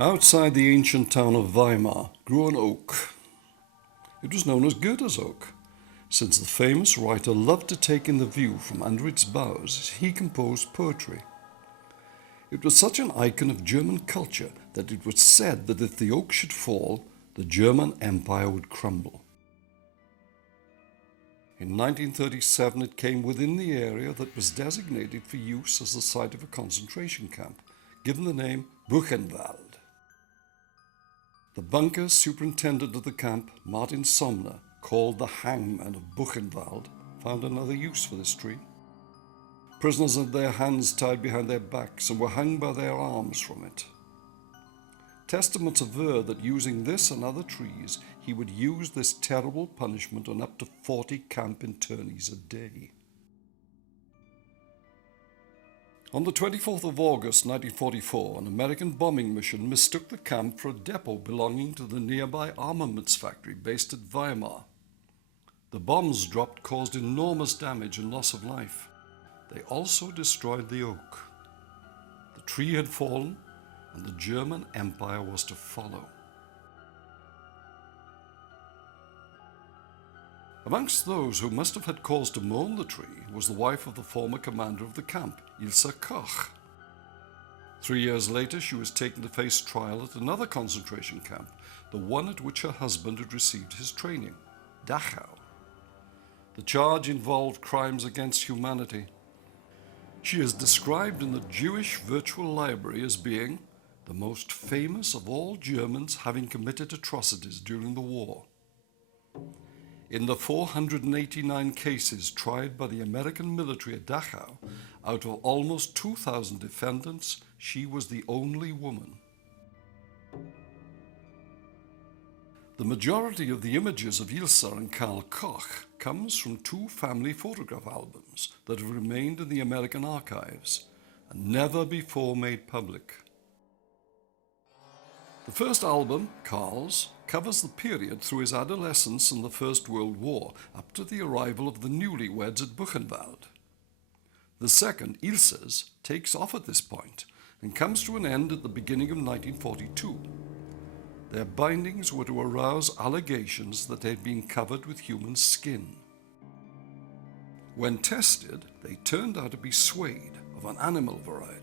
Outside the ancient town of Weimar grew an oak. It was known as Goethe's oak, since the famous writer loved to take in the view from under its boughs as he composed poetry. It was such an icon of German culture that it was said that if the oak should fall, the German Empire would crumble. In 1937 it came within the area that was designated for use as the site of a concentration camp, given the name Buchenwald. The bunker superintendent of the camp, Martin Somner, called the hangman of Buchenwald, found another use for this tree. Prisoners had their hands tied behind their backs and were hung by their arms from it. Testaments aver that using this and other trees, he would use this terrible punishment on up to 40 camp internees a day. On the 24th of August 1944, an American bombing mission mistook the camp for a depot belonging to the nearby armaments factory based at Weimar. The bombs dropped caused enormous damage and loss of life. They also destroyed the oak. The tree had fallen, and the German Empire was to follow. Amongst those who must have had cause to mourn the tree was the wife of the former commander of the camp, Ilse Koch. 3 years later, she was taken to face trial at another concentration camp, the one at which her husband had received his training, Dachau. The charge involved crimes against humanity. She is described in the Jewish Virtual Library as being the most famous of all Germans having committed atrocities during the war. In the 489 cases tried by the American military at Dachau, out of almost 2,000 defendants, she was the only woman. The majority of the images of Ilse and Karl Koch comes from 2 family photograph albums that have remained in the American archives and never before made public. The first album, Karl's, covers the period through his adolescence in the First World War up to the arrival of the newlyweds at Buchenwald. The second, Ilse's, takes off at this point and comes to an end at the beginning of 1942. Their bindings were to arouse allegations that they had been covered with human skin. When tested, they turned out to be suede of an animal variety.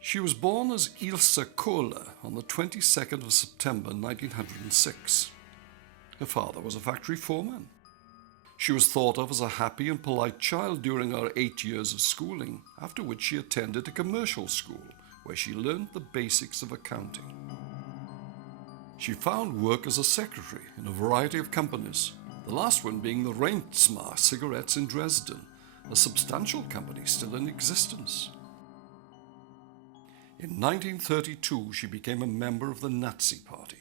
She was born as Ilse Koch on the 22nd of September 1906. Her father was a factory foreman. She was thought of as a happy and polite child during her 8 years of schooling, after which she attended a commercial school where she learned the basics of accounting. She found work as a secretary in a variety of companies, the last one being the Reinsmar cigarettes in Dresden, a substantial company still in existence. In 1932, she became a member of the Nazi Party.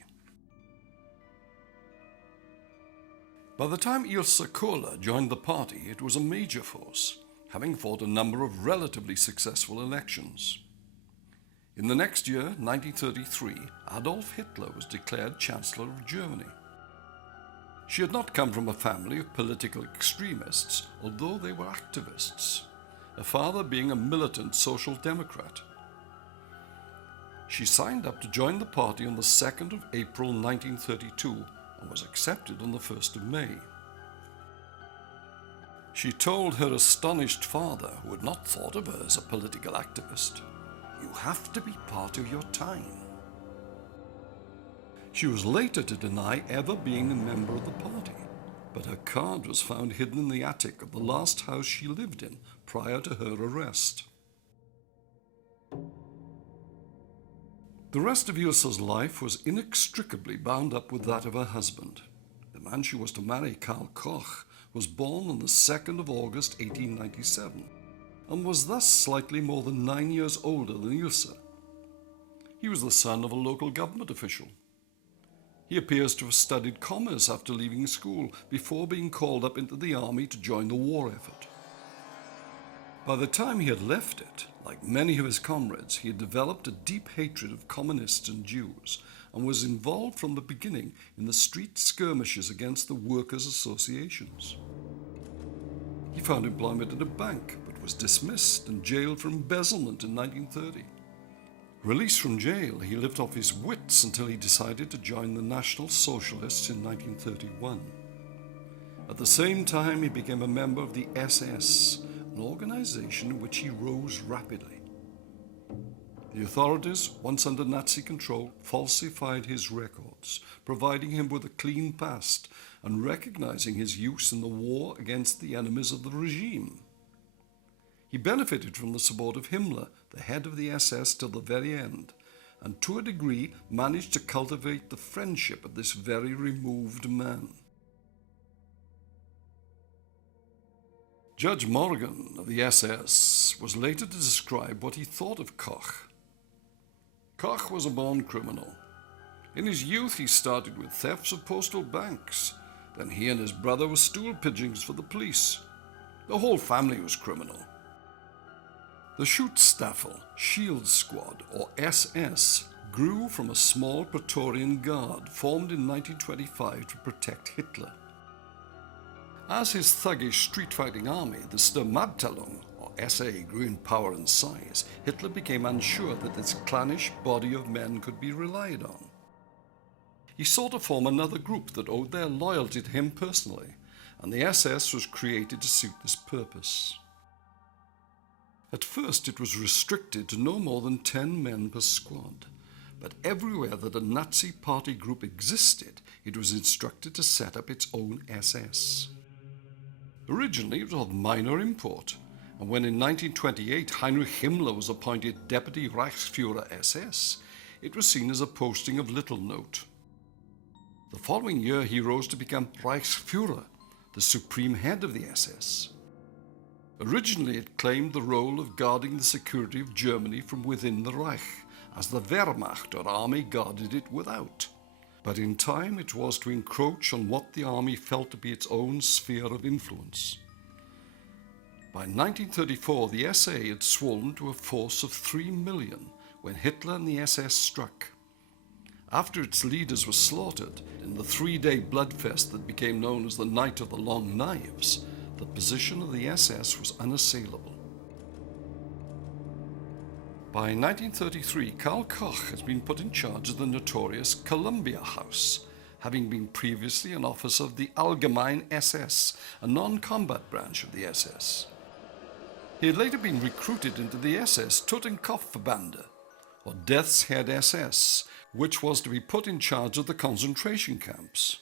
By the time Ilse Koch joined the party, it was a major force, having fought a number of relatively successful elections. In the next year, 1933, Adolf Hitler was declared Chancellor of Germany. She had not come from a family of political extremists, although they were activists, her father being a militant Social Democrat. She signed up to join the party on the 2nd of April 1932 and was accepted on the 1st of May. She told her astonished father, who had not thought of her as a political activist, "You have to be part of your time." She was later to deny ever being a member of the party, but her card was found hidden in the attic of the last house she lived in prior to her arrest. The rest of Ilse's life was inextricably bound up with that of her husband. The man she was to marry, Karl Koch, was born on the 2nd of August 1897 and was thus slightly more than 9 years older than Ilse. He was the son of a local government official. He appears to have studied commerce after leaving school before being called up into the army to join the war effort. By the time he had left it, Like many of his comrades, he had developed a deep hatred of communists and Jews and was involved from the beginning in the street skirmishes against the workers' associations. He found employment in a bank, but was dismissed and jailed for embezzlement in 1930. Released from jail, he lived off his wits until he decided to join the National Socialists in 1931. At the same time, he became a member of the SS, an organization in which he rose rapidly. The authorities, once under Nazi control, falsified his records, providing him with a clean past and recognizing his use in the war against the enemies of the regime. He benefited from the support of Himmler, the head of the SS, till the very end, and to a degree managed to cultivate the friendship of this very removed man. Judge Morgan of the SS was later to describe what he thought of Koch. Koch was a born criminal. In his youth he started with thefts of postal banks. Then he and his brother were stool pigeons for the police. The whole family was criminal. The Schutzstaffel, Shield Squad, or SS, grew from a small Praetorian Guard formed in 1925 to protect Hitler. As his thuggish street-fighting army, the Sturmabteilung, or SA, grew in power and size, Hitler became unsure that this clannish body of men could be relied on. He sought to form another group that owed their loyalty to him personally, and the SS was created to suit this purpose. At first it was restricted to no more than 10 men per squad, but everywhere that a Nazi party group existed, it was instructed to set up its own SS. Originally it was of minor import, and when in 1928 Heinrich Himmler was appointed Deputy Reichsführer SS, it was seen as a posting of little note. The following year he rose to become Reichsführer, the supreme head of the SS. Originally it claimed the role of guarding the security of Germany from within the Reich, as the Wehrmacht or army guarded it without. But in time it was to encroach on what the army felt to be its own sphere of influence. By 1934 the SA had swollen to a force of 3 million when Hitler and the SS struck. After its leaders were slaughtered in the 3-day bloodfest that became known as the Night of the Long Knives, the position of the SS was unassailable. By 1933, Karl Koch has been put in charge of the notorious Colombia House, having been previously an officer of the Allgemeine SS, a non-combat branch of the SS. He had later been recruited into the SS Totenkopfverbände, or Death's Head SS, which was to be put in charge of the concentration camps.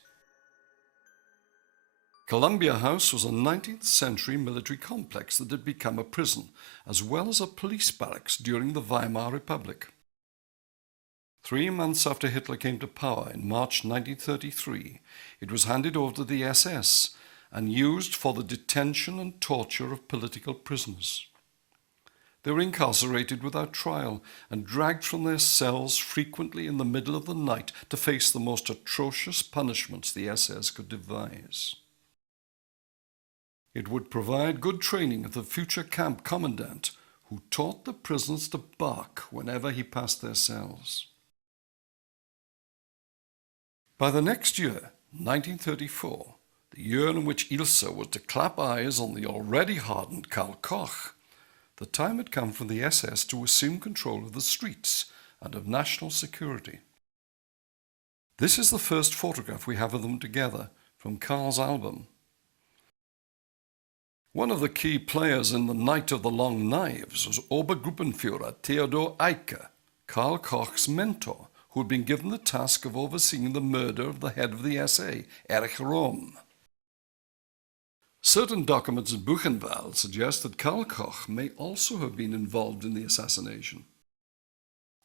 Columbia House was a 19th century military complex that had become a prison, as well as a police barracks during the Weimar Republic. 3 months after Hitler came to power in March 1933, it was handed over to the SS and used for the detention and torture of political prisoners. They were incarcerated without trial and dragged from their cells frequently in the middle of the night to face the most atrocious punishments the SS could devise. It would provide good training of the future camp commandant, who taught the prisoners to bark whenever he passed their cells. By the next year, 1934, the year in which Ilse was to clap eyes on the already hardened Karl Koch, the time had come for the SS to assume control of the streets and of national security. This is the first photograph we have of them together from Karl's album. One of the key players in the Night of the Long Knives was Obergruppenführer Theodor Eicke, Karl Koch's mentor, who had been given the task of overseeing the murder of the head of the SA, Erich Röhm. Certain documents in Buchenwald suggest that Karl Koch may also have been involved in the assassination.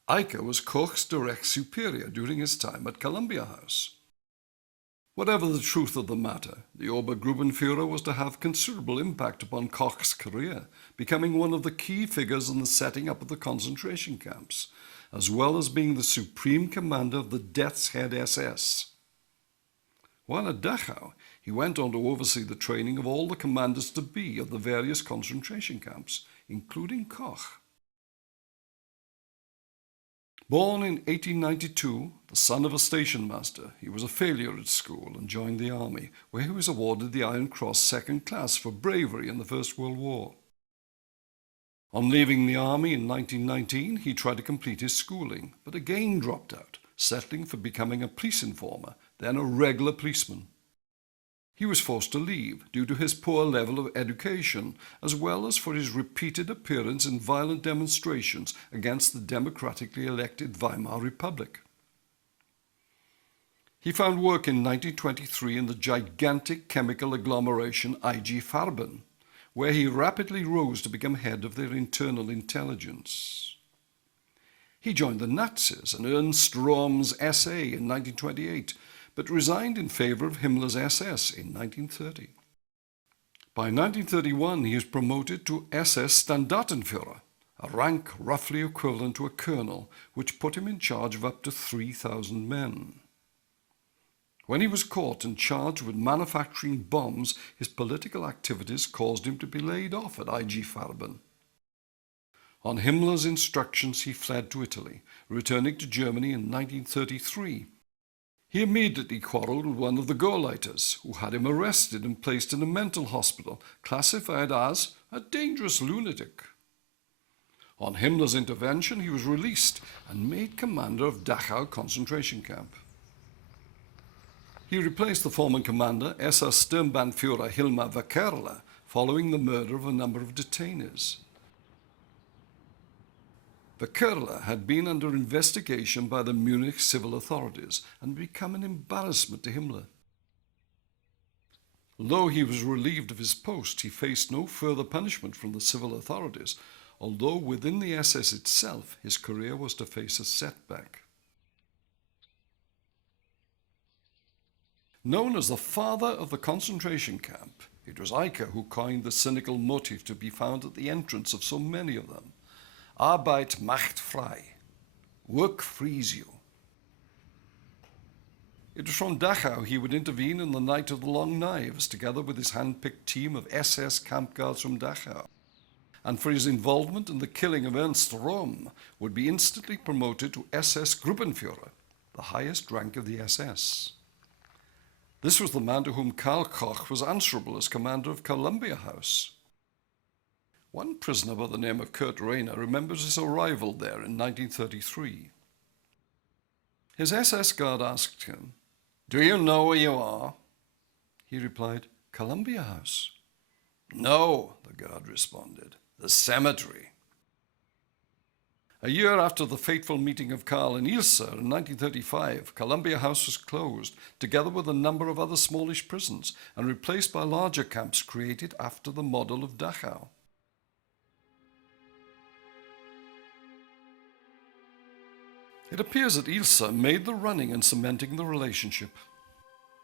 Eicke was Koch's direct superior during his time at Columbia House. Whatever the truth of the matter, the Obergruppenführer was to have considerable impact upon Koch's career, becoming one of the key figures in the setting up of the concentration camps, as well as being the supreme commander of the Death's Head SS. While at Dachau, he went on to oversee the training of all the commanders-to-be of the various concentration camps, including Koch. Born in 1892, the son of a station master, he was a failure at school and joined the army, where he was awarded the Iron Cross Second Class for bravery in the First World War. On leaving the army in 1919, he tried to complete his schooling, but again dropped out, settling for becoming a police informer, then a regular policeman. He was forced to leave due to his poor level of education, as well as for his repeated appearance in violent demonstrations against the democratically elected Weimar Republic. He found work in 1923 in the gigantic chemical agglomeration IG Farben, where he rapidly rose to become head of their internal intelligence. He joined the Nazis and Ernst Röhm's SA in 1928, but resigned in favor of Himmler's SS in 1930. By 1931, he was promoted to SS Standartenführer, a rank roughly equivalent to a colonel, which put him in charge of up to 3,000 men. When he was caught and charged with manufacturing bombs, his political activities caused him to be laid off at IG Farben. On Himmler's instructions, he fled to Italy, returning to Germany in 1933. He immediately quarreled with one of the Gauleiters, who had him arrested and placed in a mental hospital, classified as a dangerous lunatic. On Himmler's intervention, he was released and made commander of Dachau concentration camp. He replaced the former commander, SS Sturmbannführer Hilmar Weckerle, following the murder of a number of detainees. Weckerle had been under investigation by the Munich civil authorities and become an embarrassment to Himmler. Though he was relieved of his post, he faced no further punishment from the civil authorities, although within the SS itself his career was to face a setback. Known as the father of the concentration camp, it was Eicke who coined the cynical motif to be found at the entrance of so many of them. Arbeit macht frei. Work frees you. It was from Dachau he would intervene in the Night of the Long Knives, together with his hand-picked team of SS camp guards from Dachau, and for his involvement in the killing of Ernst Röhm, would be instantly promoted to SS Gruppenführer, the highest rank of the SS. This was the man to whom Karl Koch was answerable as commander of Colombia House. One prisoner by the name of Kurt Rayner remembers his arrival there in 1933. His SS guard asked him, "Do you know where you are?" He replied, "Colombia House." "No," the guard responded, "the cemetery." A year after the fateful meeting of Karl and Ilse in 1935, Colombia House was closed, together with a number of other smallish prisons, and replaced by larger camps created after the model of Dachau. It appears that Ilse made the running in cementing the relationship.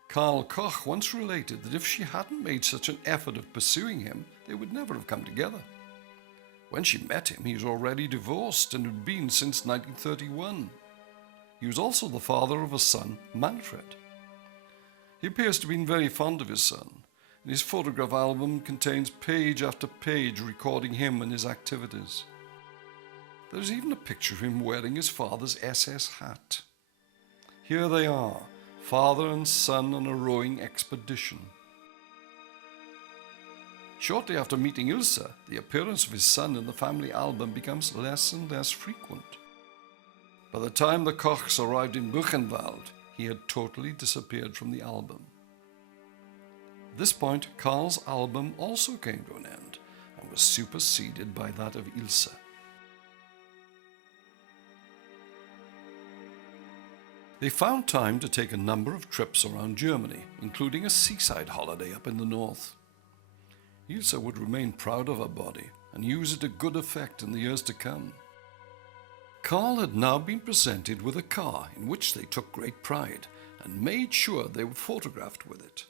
Karl Koch once related that if she hadn't made such an effort of pursuing him, they would never have come together. When she met him, he was already divorced and had been since 1931. He was also the father of a son, Manfred. He appears to have been very fond of his son, and his photograph album contains page after page recording him and his activities. There is even a picture of him wearing his father's SS hat. Here they are, father and son on a rowing expedition. Shortly after meeting Ilse, the appearance of his son in the family album becomes less and less frequent. By the time the Kochs arrived in Buchenwald, he had totally disappeared from the album. At this point, Karl's album also came to an end and was superseded by that of Ilse. They found time to take a number of trips around Germany, including a seaside holiday up in the north. Ilse would remain proud of her body and use it to good effect in the years to come. Karl had now been presented with a car in which they took great pride and made sure they were photographed with it.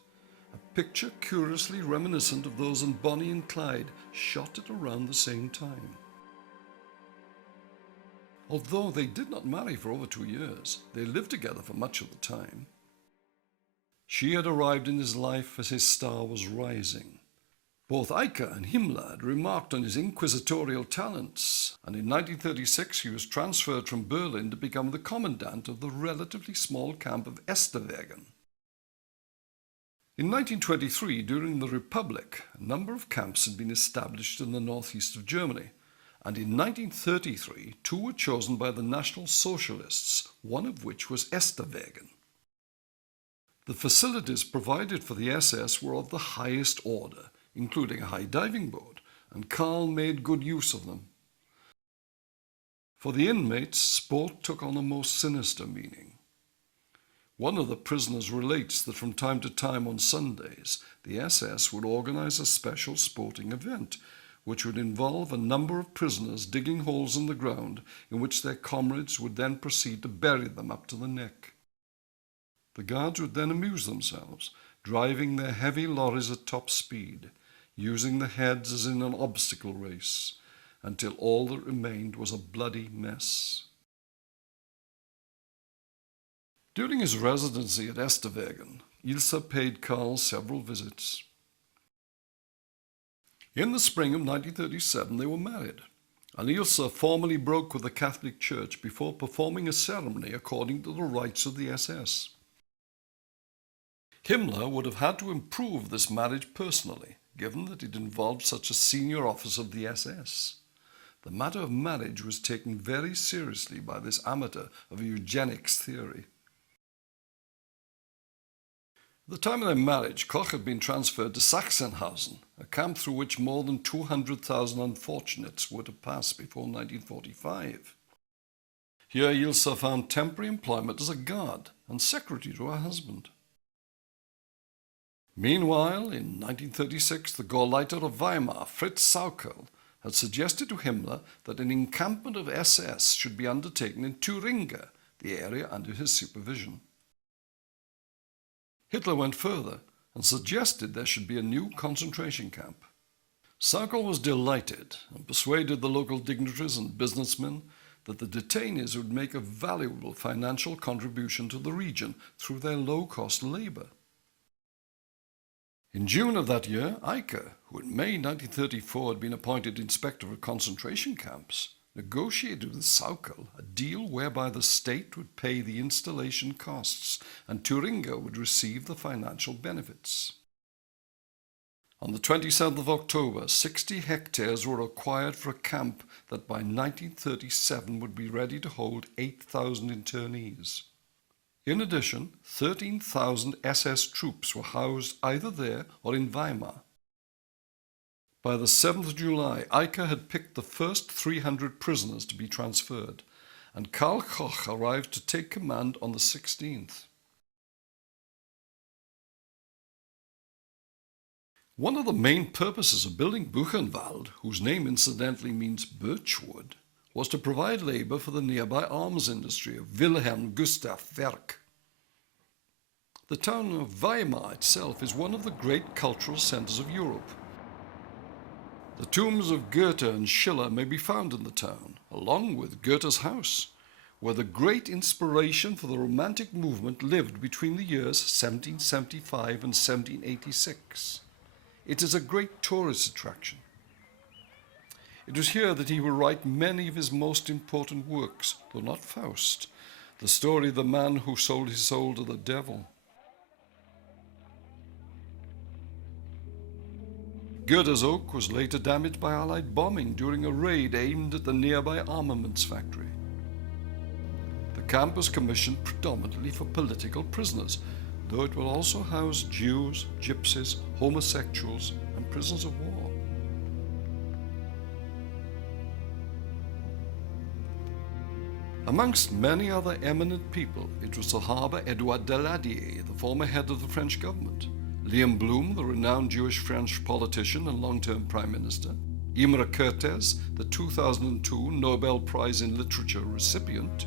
A picture curiously reminiscent of those in Bonnie and Clyde, shot at around the same time. Although they did not marry for over 2 years, they lived together for much of the time. She had arrived in his life as his star was rising. Both Eicke and Himmler had remarked on his inquisitorial talents, and in 1936 he was transferred from Berlin to become the commandant of the relatively small camp of Esterwegen. In 1923, during the Republic, a number of camps had been established in the northeast of Germany, and in 1933 two were chosen by the National Socialists, one of which was Esterwegen. The facilities provided for the SS were of the highest order, including a high diving board, and Karl made good use of them. For the inmates, sport took on a most sinister meaning. One of the prisoners relates that from time to time on Sundays, the SS would organize a special sporting event, which would involve a number of prisoners digging holes in the ground in which their comrades would then proceed to bury them up to the neck. The guards would then amuse themselves, driving their heavy lorries at top speed, using the heads as in an obstacle race, until all that remained was a bloody mess. During his residency at Esterwegen, Ilse paid Karl several visits. In the spring of 1937 they were married, and Ilse formally broke with the Catholic Church before performing a ceremony according to the rites of the SS. Himmler would have had to improve this marriage personally, given that it involved such a senior officer of the SS. The matter of marriage was taken very seriously by this amateur of eugenics theory. At the time of their marriage, Koch had been transferred to Sachsenhausen, a camp through which more than 200,000 unfortunates were to pass before 1945. Here Ilse found temporary employment as a guard and secretary to her husband. Meanwhile, in 1936, the Gauleiter of Weimar, Fritz Sauckel, had suggested to Himmler that an encampment of SS should be undertaken in Thuringia, the area under his supervision. Hitler went further and suggested there should be a new concentration camp. Sauckel was delighted and persuaded the local dignitaries and businessmen that the detainees would make a valuable financial contribution to the region through their low-cost labor. In June of that year, Eicke, who in May 1934 had been appointed inspector of concentration camps, negotiated with Sauckel a deal whereby the state would pay the installation costs and Thuringia would receive the financial benefits. On the 27th of October, 60 hectares were acquired for a camp that by 1937 would be ready to hold 8,000 internees. In addition, 13,000 SS troops were housed either there or in Weimar. By the 7th of July, Eicke had picked the first 300 prisoners to be transferred, and Karl Koch arrived to take command on the 16th. One of the main purposes of building Buchenwald, whose name incidentally means birchwood, was to provide labor for the nearby arms industry of Wilhelm Gustav Werk. The town of Weimar itself is one of the great cultural centers of Europe. The tombs of Goethe and Schiller may be found in the town, along with Goethe's house, where the great inspiration for the Romantic movement lived between the years 1775 and 1786. It is a great tourist attraction. It was here that he would write many of his most important works, though not Faust, the story of the man who sold his soul to the devil. Goethe's oak was later damaged by Allied bombing during a raid aimed at the nearby armaments factory. The camp was commissioned predominantly for political prisoners, though it will also house Jews, gypsies, homosexuals, and prisoners of war. Amongst many other eminent people, it was to harbour Edouard Daladier, the former head of the French government, Liam Blum, the renowned Jewish-French politician and long-term Prime Minister, Imre Kertész, the 2002 Nobel Prize in Literature recipient,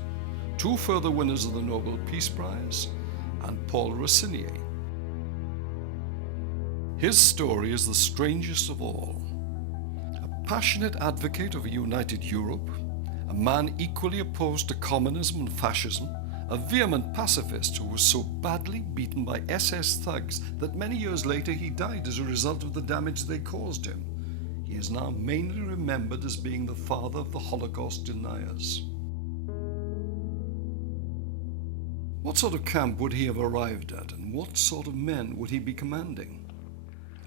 two further winners of the Nobel Peace Prize, and Paul Rossinier. His story is the strangest of all. A passionate advocate of a united Europe, a man equally opposed to communism and fascism, a vehement pacifist who was so badly beaten by SS thugs that many years later he died as a result of the damage they caused him. He is now mainly remembered as being the father of the Holocaust deniers. What sort of camp would he have arrived at, and what sort of men would he be commanding?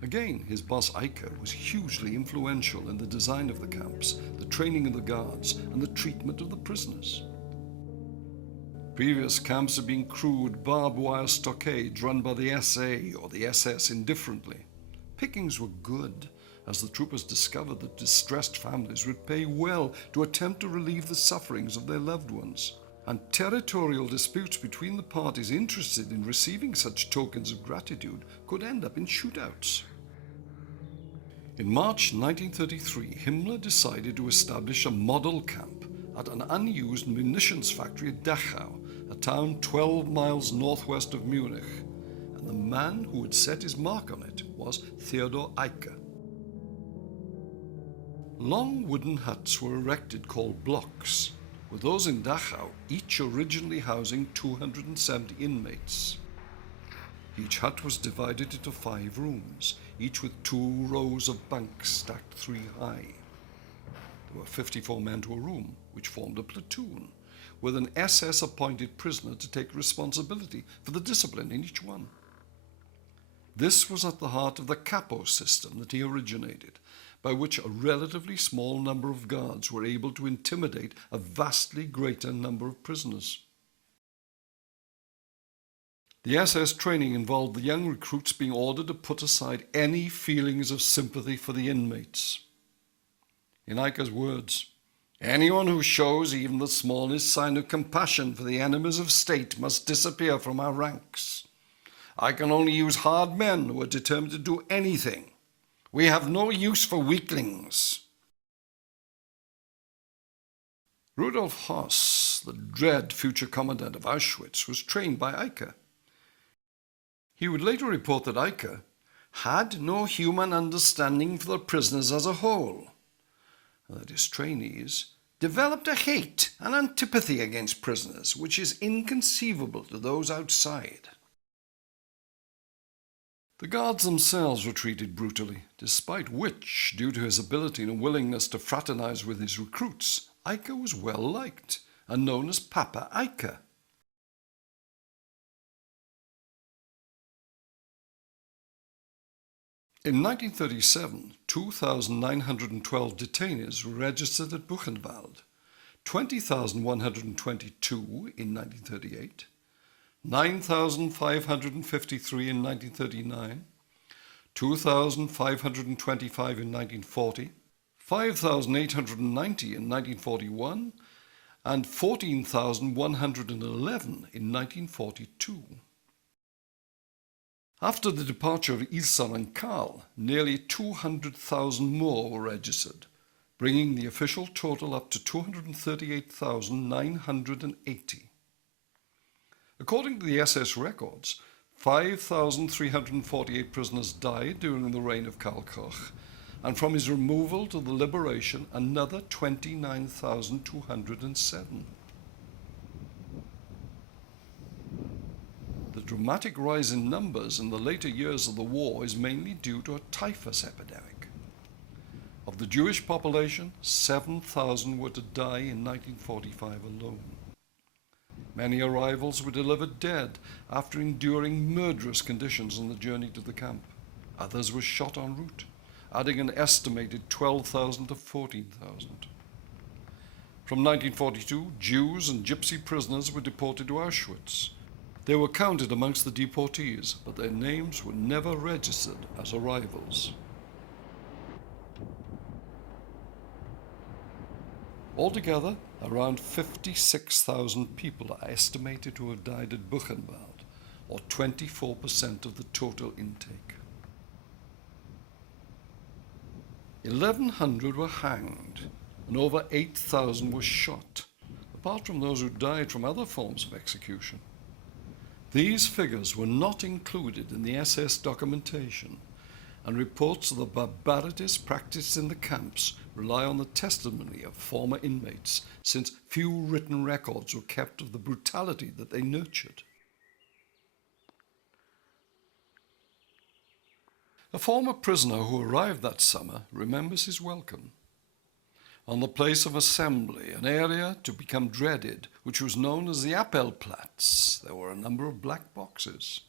Again, his boss Eicke was hugely influential in the design of the camps, the training of the guards, and the treatment of the prisoners. Previous camps had been crude barbed wire stockades run by the SA or the SS indifferently. Pickings were good, as the troopers discovered that distressed families would pay well to attempt to relieve the sufferings of their loved ones. And territorial disputes between the parties interested in receiving such tokens of gratitude could end up in shootouts. In March 1933, Himmler decided to establish a model camp at an unused munitions factory at Dachau, a town 12 miles northwest of Munich, and the man who had set his mark on it was Theodor Eicke. Long wooden huts were erected called blocks, with those in Dachau each originally housing 270 inmates. Each hut was divided into 5 rooms, each with 2 rows of bunks stacked 3 high. There were 54 men to a room, which formed a platoon, with an SS-appointed prisoner to take responsibility for the discipline in each one. This was at the heart of the Kapo system that he originated, by which a relatively small number of guards were able to intimidate a vastly greater number of prisoners. The SS training involved the young recruits being ordered to put aside any feelings of sympathy for the inmates. In Eicke's words, "Anyone who shows even the smallest sign of compassion for the enemies of state must disappear from our ranks. I can only use hard men who are determined to do anything. We have no use for weaklings." Rudolf Höss, the dread future commandant of Auschwitz, was trained by Eicke. He would later report that Eicke had no human understanding for the prisoners as a whole, and that his trainees developed a hate and antipathy against prisoners which is inconceivable to those outside. The guards themselves were treated brutally, despite which, due to his ability and willingness to fraternize with his recruits, Eicke was well liked and known as Papa Eicke. In 1937, 2,912 detainees were registered at Buchenwald, 20,122 in 1938, 9,553 in 1939, 2,525 in 1940, 5,890 in 1941, and 14,111 in 1942. After the departure of Ilse and Karl, nearly 200,000 more were registered, bringing the official total up to 238,980. According to the SS records, 5,348 prisoners died during the reign of Karl Koch, and from his removal to the liberation, another 29,207. The dramatic rise in numbers in the later years of the war is mainly due to a typhus epidemic. Of the Jewish population, 7,000 were to die in 1945 alone. Many arrivals were delivered dead after enduring murderous conditions on the journey to the camp. Others were shot en route, adding an estimated 12,000 to 14,000. From 1942, Jews and Gypsy prisoners were deported to Auschwitz. They were counted amongst the deportees, but their names were never registered as arrivals. Altogether, around 56,000 people are estimated to have died at Buchenwald, or 24% of the total intake. 1,100 were hanged, and over 8,000 were shot, apart from those who died from other forms of execution. These figures were not included in the SS documentation, and reports of the barbarities practiced in the camps rely on the testimony of former inmates, since few written records were kept of the brutality that they nurtured. A former prisoner who arrived that summer remembers his welcome. On the place of assembly, an area to become dreaded, which was known as the Appellplatz, there were a number of black boxes.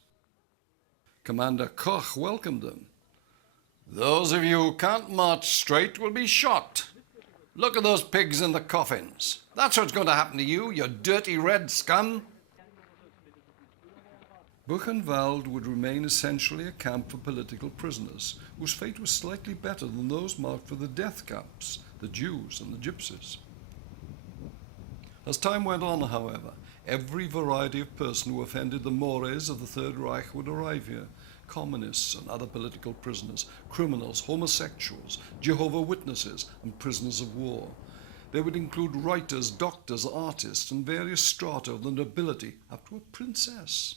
Commander Koch welcomed them. "Those of you who can't march straight will be shot. Look at those pigs in the coffins. That's what's going to happen to you, you dirty red scum." Buchenwald would remain essentially a camp for political prisoners, whose fate was slightly better than those marked for the death camps, the Jews and the Gypsies. As time went on, however, every variety of person who offended the mores of the Third Reich would arrive here: communists and other political prisoners, criminals, homosexuals, Jehovah's Witnesses, and prisoners of war. They would include writers, doctors, artists, and various strata of the nobility, up to a princess.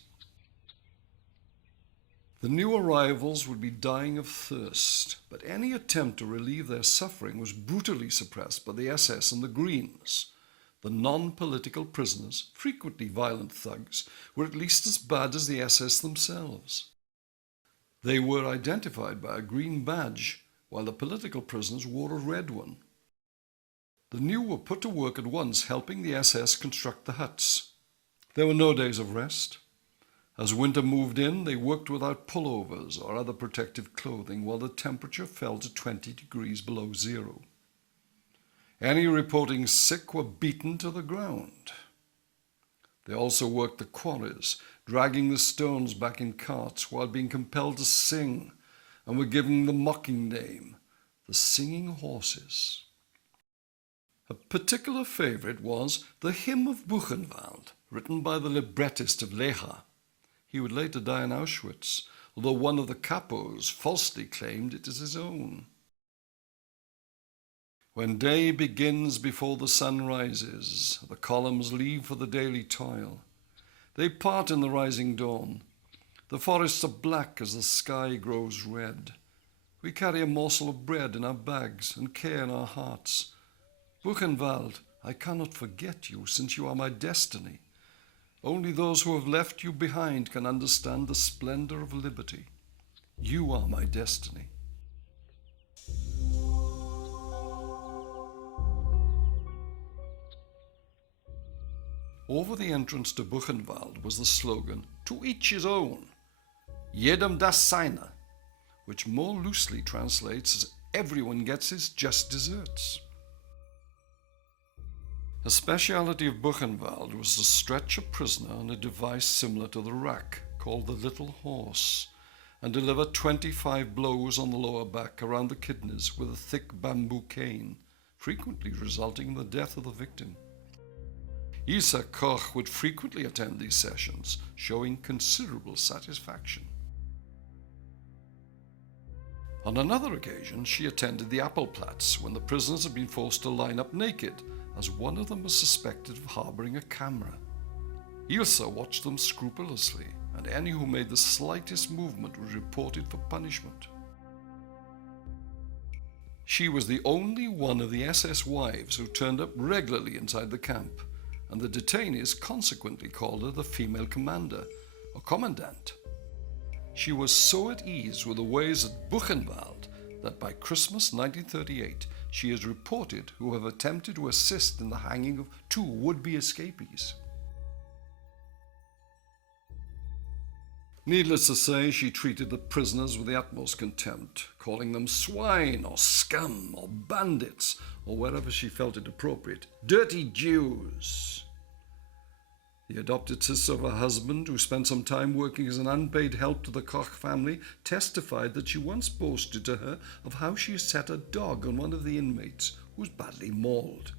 The new arrivals would be dying of thirst, but any attempt to relieve their suffering was brutally suppressed by the SS and the Greens. The non-political prisoners, frequently violent thugs, were at least as bad as the SS themselves. They were identified by a green badge, while the political prisoners wore a red one. The new were put to work at once helping the SS construct the huts. There were no days of rest. As winter moved in, they worked without pullovers or other protective clothing while the temperature fell to 20 degrees below zero. Any reporting sick were beaten to the ground. They also worked the quarries, dragging the stones back in carts while being compelled to sing, and were given the mocking name, the Singing Horses. A particular favorite was the Hymn of Buchenwald, written by the librettist of Lecha. He would later die in Auschwitz, although one of the Kapos falsely claimed it as his own. When day begins before the sun rises, the columns leave for the daily toil. They part in the rising dawn. The forests are black as the sky grows red. We carry a morsel of bread in our bags and care in our hearts. Buchenwald, I cannot forget you, since you are my destiny. Only those who have left you behind can understand the splendor of liberty. You are my destiny. Over the entrance to Buchenwald was the slogan, "To each his own," jedem das seine, which more loosely translates as "everyone gets his just desserts." A speciality of Buchenwald was to stretch a prisoner on a device similar to the rack, called the little horse, and deliver 25 blows on the lower back around the kidneys with a thick bamboo cane, frequently resulting in the death of the victim. Ilse Koch would frequently attend these sessions, showing considerable satisfaction. On another occasion, she attended the Appellplatz when the prisoners had been forced to line up naked, as one of them was suspected of harboring a camera. Ilse watched them scrupulously, and any who made the slightest movement was reported for punishment. She was the only one of the SS wives who turned up regularly inside the camp, and the detainees consequently called her the female commander, or commandant. She was so at ease with the ways at Buchenwald that by Christmas 1938 she is reported to have attempted to assist in the hanging of 2 would-be escapees. Needless to say, she treated the prisoners with the utmost contempt, calling them swine or scum or bandits, or wherever she felt it appropriate, dirty Jews. The adopted sister of her husband, who spent some time working as an unpaid help to the Koch family, testified that she once boasted to her of how she set a dog on one of the inmates who was badly mauled.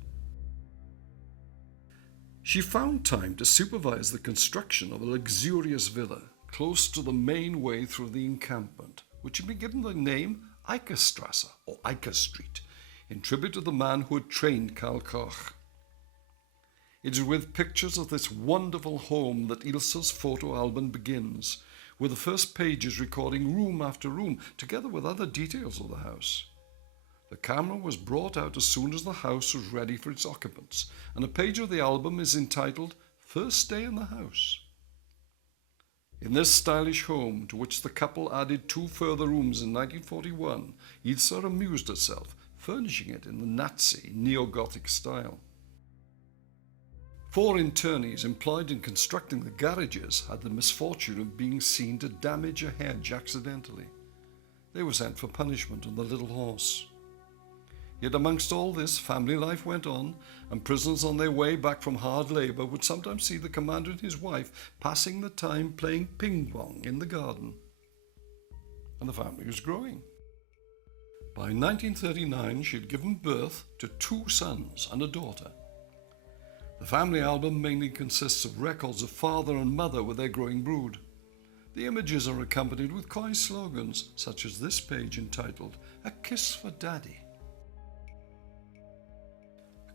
She found time to supervise the construction of a luxurious villa close to the main way through the encampment, which had been given the name Eicke or Eicke Street, in tribute to the man who had trained Karl Koch. It is with pictures of this wonderful home that Ilse's photo album begins, with the first pages recording room after room, together with other details of the house. The camera was brought out as soon as the house was ready for its occupants, and a page of the album is entitled First Day in the House. In this stylish home, to which the couple added 2 further rooms in 1941, Ilse amused herself, furnishing it in the Nazi neo-Gothic style. 4 internees employed in constructing the garages had the misfortune of being seen to damage a hedge accidentally. They were sent for punishment on the little horse. Yet amongst all this, family life went on, and prisoners on their way back from hard labour would sometimes see the commander and his wife passing the time playing ping-pong in the garden. And the family was growing. By 1939, she had given birth to 2 sons and a daughter. The family album mainly consists of records of father and mother with their growing brood. The images are accompanied with coy slogans, such as this page entitled, "A Kiss for Daddy."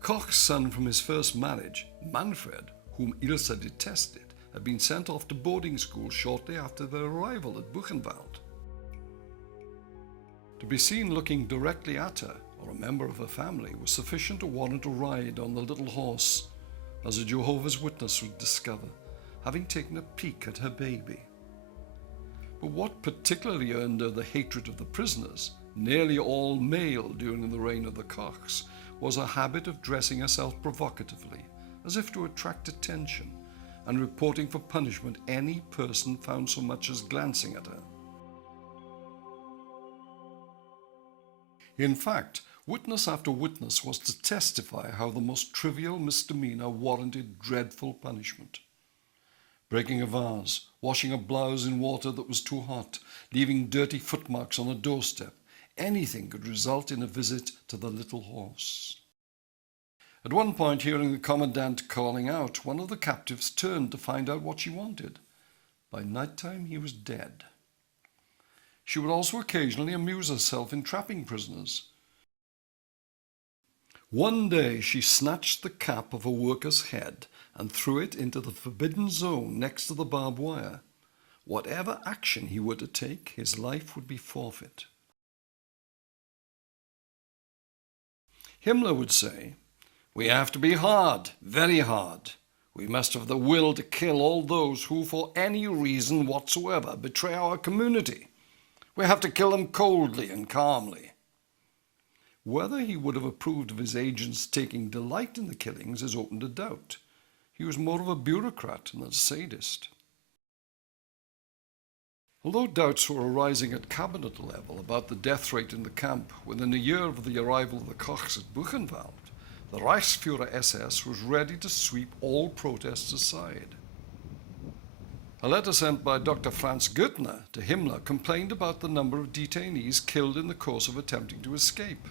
Koch's son from his first marriage, Manfred, whom Ilse detested, had been sent off to boarding school shortly after their arrival at Buchenwald. To be seen looking directly at her, or a member of her family, was sufficient to warrant a ride on the little horse, as a Jehovah's Witness would discover, having taken a peek at her baby. But what particularly earned her the hatred of the prisoners, nearly all male during the reign of the Kochs, was a habit of dressing herself provocatively, as if to attract attention, and reporting for punishment any person found so much as glancing at her. In fact, witness after witness was to testify how the most trivial misdemeanor warranted dreadful punishment. Breaking a vase, washing a blouse in water that was too hot, leaving dirty footmarks on a doorstep, anything could result in a visit to the little horse. At one point, hearing the commandant calling out, one of the captives turned to find out what she wanted. By night time, he was dead. She would also occasionally amuse herself in trapping prisoners. One day, she snatched the cap of a worker's head and threw it into the forbidden zone next to the barbed wire. Whatever action he were to take, his life would be forfeit. Himmler would say, "We have to be hard, very hard. We must have the will to kill all those who, for any reason whatsoever, betray our community. We have to kill them coldly and calmly." Whether he would have approved of his agents taking delight in the killings is open to doubt. He was more of a bureaucrat than a sadist. Although doubts were arising at cabinet level about the death rate in the camp within a year of the arrival of the Kochs at Buchenwald, the Reichsführer SS was ready to sweep all protests aside. A letter sent by Dr. Franz Goethner to Himmler complained about the number of detainees killed in the course of attempting to escape.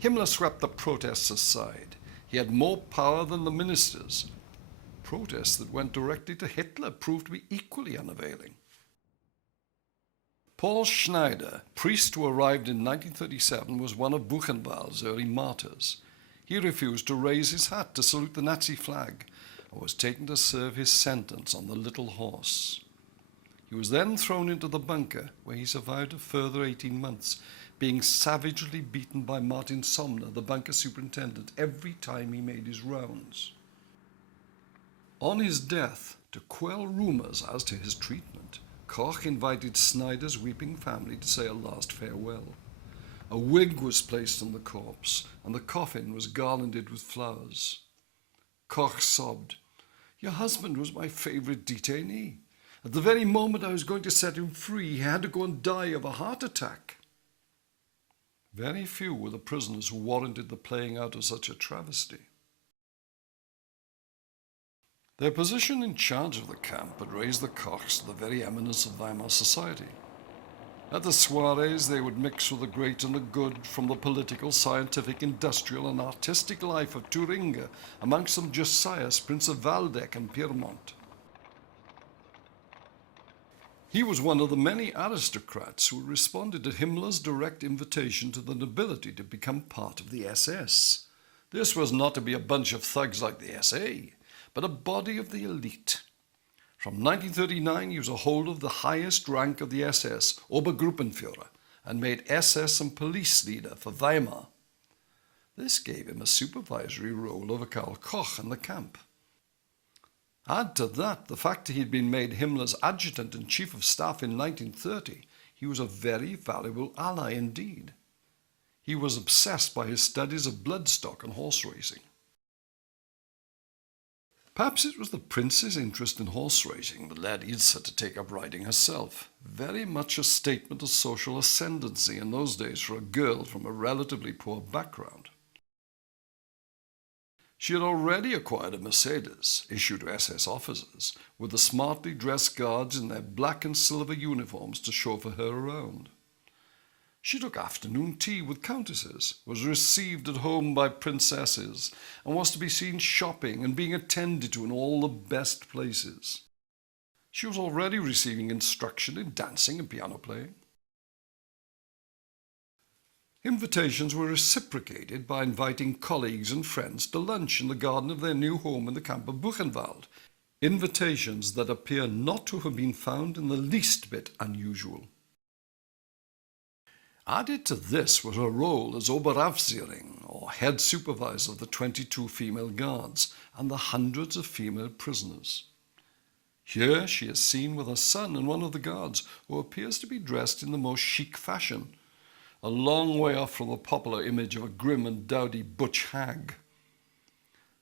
Himmler swept the protests aside. He had more power than the ministers. Protests that went directly to Hitler proved to be equally unavailing. Paul Schneider, priest who arrived in 1937, was one of Buchenwald's early martyrs. He refused to raise his hat to salute the Nazi flag and was taken to serve his sentence on the little horse. He was then thrown into the bunker, where he survived a further 18 months, being savagely beaten by Martin Somner, the bunker superintendent, every time he made his rounds. On his death, to quell rumors as to his treatment, Koch invited Schneider's weeping family to say a last farewell. A wig was placed on the corpse, and the coffin was garlanded with flowers. Koch sobbed, "Your husband was my favorite detainee. At the very moment I was going to set him free, he had to go and die of a heart attack." Very few were the prisoners who warranted the playing out of such a travesty. Their position in charge of the camp had raised the Kochs to the very eminence of Weimar society. At the soirees, they would mix with the great and the good from the political, scientific, industrial, and artistic life of Thuringia, amongst them Josias, Prince of Waldeck and Piedmont. He was one of the many aristocrats who responded to Himmler's direct invitation to the nobility to become part of the SS. This was not to be a bunch of thugs like the SA, but a body of the elite. From 1939 he was a holder of the highest rank of the SS, Obergruppenführer, and made SS and police leader for Weimar. This gave him a supervisory role over Karl Koch and the camp. Add to that the fact that he had been made Himmler's adjutant and chief of staff in 1930, he was a very valuable ally indeed. He was obsessed by his studies of bloodstock and horse racing. Perhaps it was the prince's interest in horse racing that led Ilse to take up riding herself, very much a statement of social ascendancy in those days for a girl from a relatively poor background. She had already acquired a Mercedes, issued to SS officers, with the smartly dressed guards in their black and silver uniforms to chauffeur her around. She took afternoon tea with countesses, was received at home by princesses, and was to be seen shopping and being attended to in all the best places. She was already receiving instruction in dancing and piano playing. Invitations were reciprocated by inviting colleagues and friends to lunch in the garden of their new home in the camp of Buchenwald, invitations that appear not to have been found in the least bit unusual. Added to this was her role as Oberaufseherin, or head supervisor of the 22 female guards and the hundreds of female prisoners. Here she is seen with her son and one of the guards, who appears to be dressed in the most chic fashion, a long way off from the popular image of a grim and dowdy butch hag.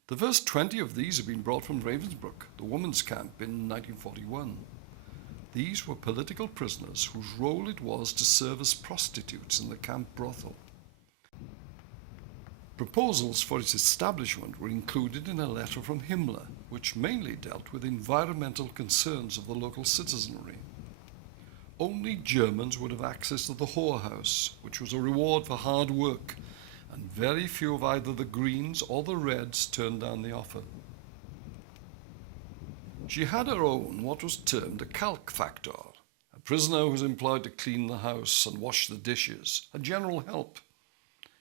The first 20 of these had been brought from Ravensbrück, the women's camp, in 1941. These were political prisoners whose role it was to serve as prostitutes in the camp brothel. Proposals for its establishment were included in a letter from Himmler, which mainly dealt with environmental concerns of the local citizenry. Only Germans would have access to the whorehouse, which was a reward for hard work, and very few of either the Greens or the Reds turned down the offer. She had her own what was termed a Kalkfaktor, a prisoner who was employed to clean the house and wash the dishes, a general help.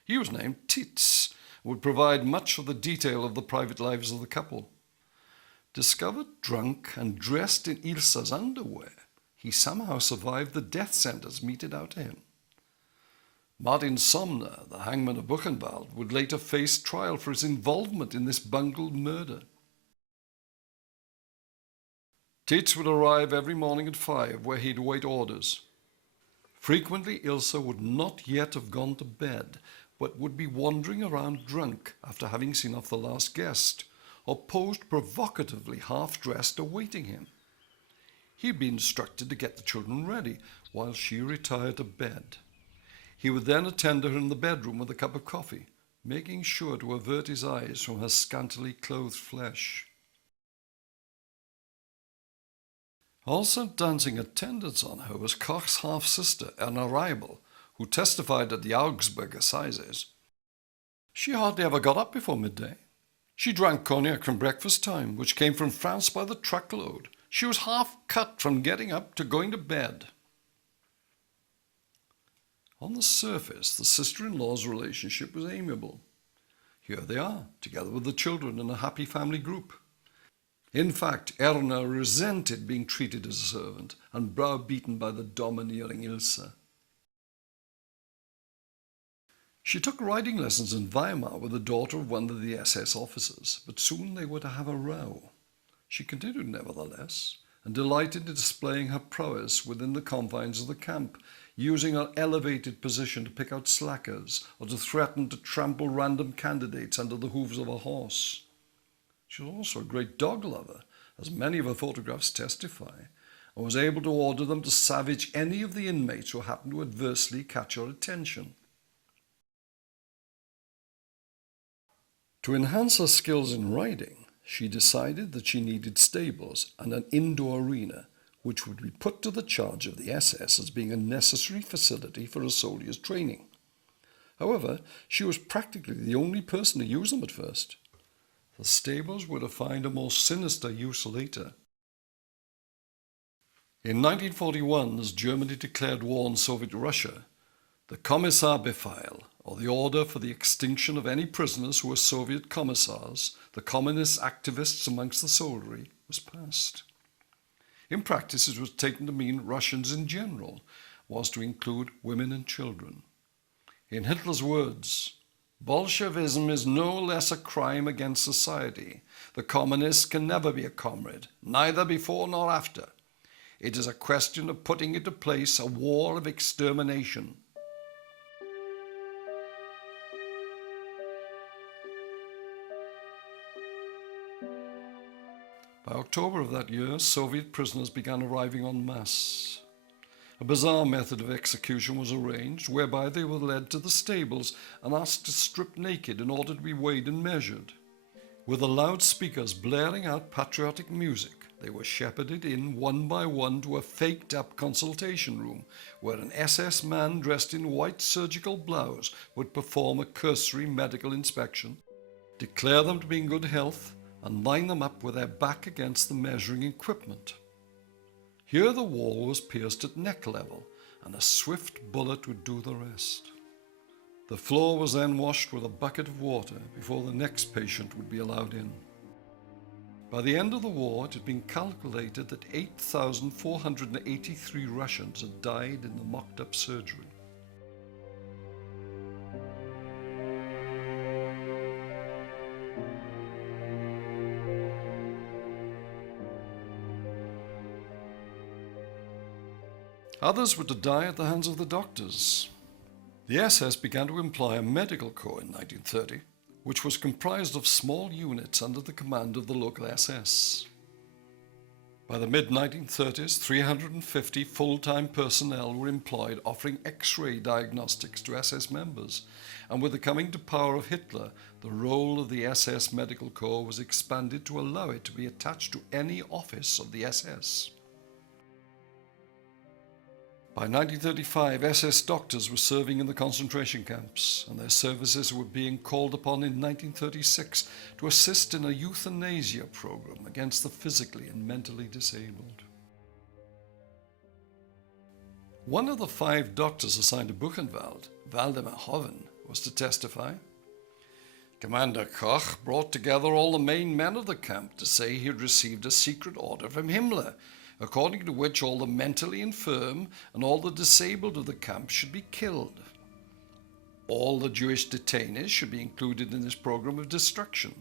He was named Tits, and would provide much of the detail of the private lives of the couple. Discovered drunk and dressed in Ilse's underwear, he somehow survived the death sentence meted out to him. Martin Somner, the hangman of Buchenwald, would later face trial for his involvement in this bungled murder. Tits would arrive every morning at 5, where he'd await orders. Frequently, Ilse would not yet have gone to bed, but would be wandering around drunk after having seen off the last guest, or posed provocatively half-dressed awaiting him. He'd be instructed to get the children ready while she retired to bed. He would then attend her in the bedroom with a cup of coffee, making sure to avert his eyes from her scantily clothed flesh. Also dancing attendance on her was Koch's half-sister, Erna Reibel, who testified at the Augsburg Assizes. She hardly ever got up before midday. She drank cognac from breakfast time, which came from France by the truckload. She was half cut from getting up to going to bed. On the surface, the sister-in-law's relationship was amiable. Here they are, together with the children in a happy family group. In fact, Erna resented being treated as a servant and browbeaten by the domineering Ilse. She took riding lessons in Weimar with the daughter of one of the SS officers, but soon they were to have a row. She continued nevertheless, and delighted in displaying her prowess within the confines of the camp, using her elevated position to pick out slackers or to threaten to trample random candidates under the hooves of a horse. She was also a great dog lover, as many of her photographs testify, and was able to order them to savage any of the inmates who happened to adversely catch her attention. To enhance her skills in riding, she decided that she needed stables and an indoor arena, which would be put to the charge of the SS as being a necessary facility for a soldier's training. However, she was practically the only person to use them at first. The stables were to find a more sinister use later. In 1941, as Germany declared war on Soviet Russia, the Kommissarbefehl, or the order for the extinction of any prisoners who were Soviet commissars, the communist activists amongst the soldiery, was passed. In practice, it was taken to mean Russians in general, was to include women and children. In Hitler's words, Bolshevism is no less a crime against society. The communist can never be a comrade, neither before nor after. It is a question of putting into place a war of extermination. By October of that year, Soviet prisoners began arriving en masse. A bizarre method of execution was arranged, whereby they were led to the stables and asked to strip naked in order to be weighed and measured. With the loudspeakers blaring out patriotic music, they were shepherded in one by one to a faked-up consultation room, where an SS man dressed in white surgical blouse would perform a cursory medical inspection, declare them to be in good health, and line them up with their back against the measuring equipment. Here the wall was pierced at neck level, and a swift bullet would do the rest. The floor was then washed with a bucket of water before the next patient would be allowed in. By the end of the war, it had been calculated that 8,483 Russians had died in the mocked-up surgery. Others were to die at the hands of the doctors. The SS began to employ a medical corps in 1930, which was comprised of small units under the command of the local SS. By the mid-1930s, 350 full-time personnel were employed offering X-ray diagnostics to SS members, and with the coming to power of Hitler, the role of the SS Medical Corps was expanded to allow it to be attached to any office of the SS. By 1935, SS doctors were serving in the concentration camps, and their services were being called upon in 1936 to assist in a euthanasia program against the physically and mentally disabled. One of the 5 doctors assigned to Buchenwald, Waldemar Hoven, was to testify. Commander Koch brought together all the main men of the camp to say he had received a secret order from Himmler, according to which all the mentally infirm and all the disabled of the camp should be killed. All the Jewish detainees should be included in this program of destruction.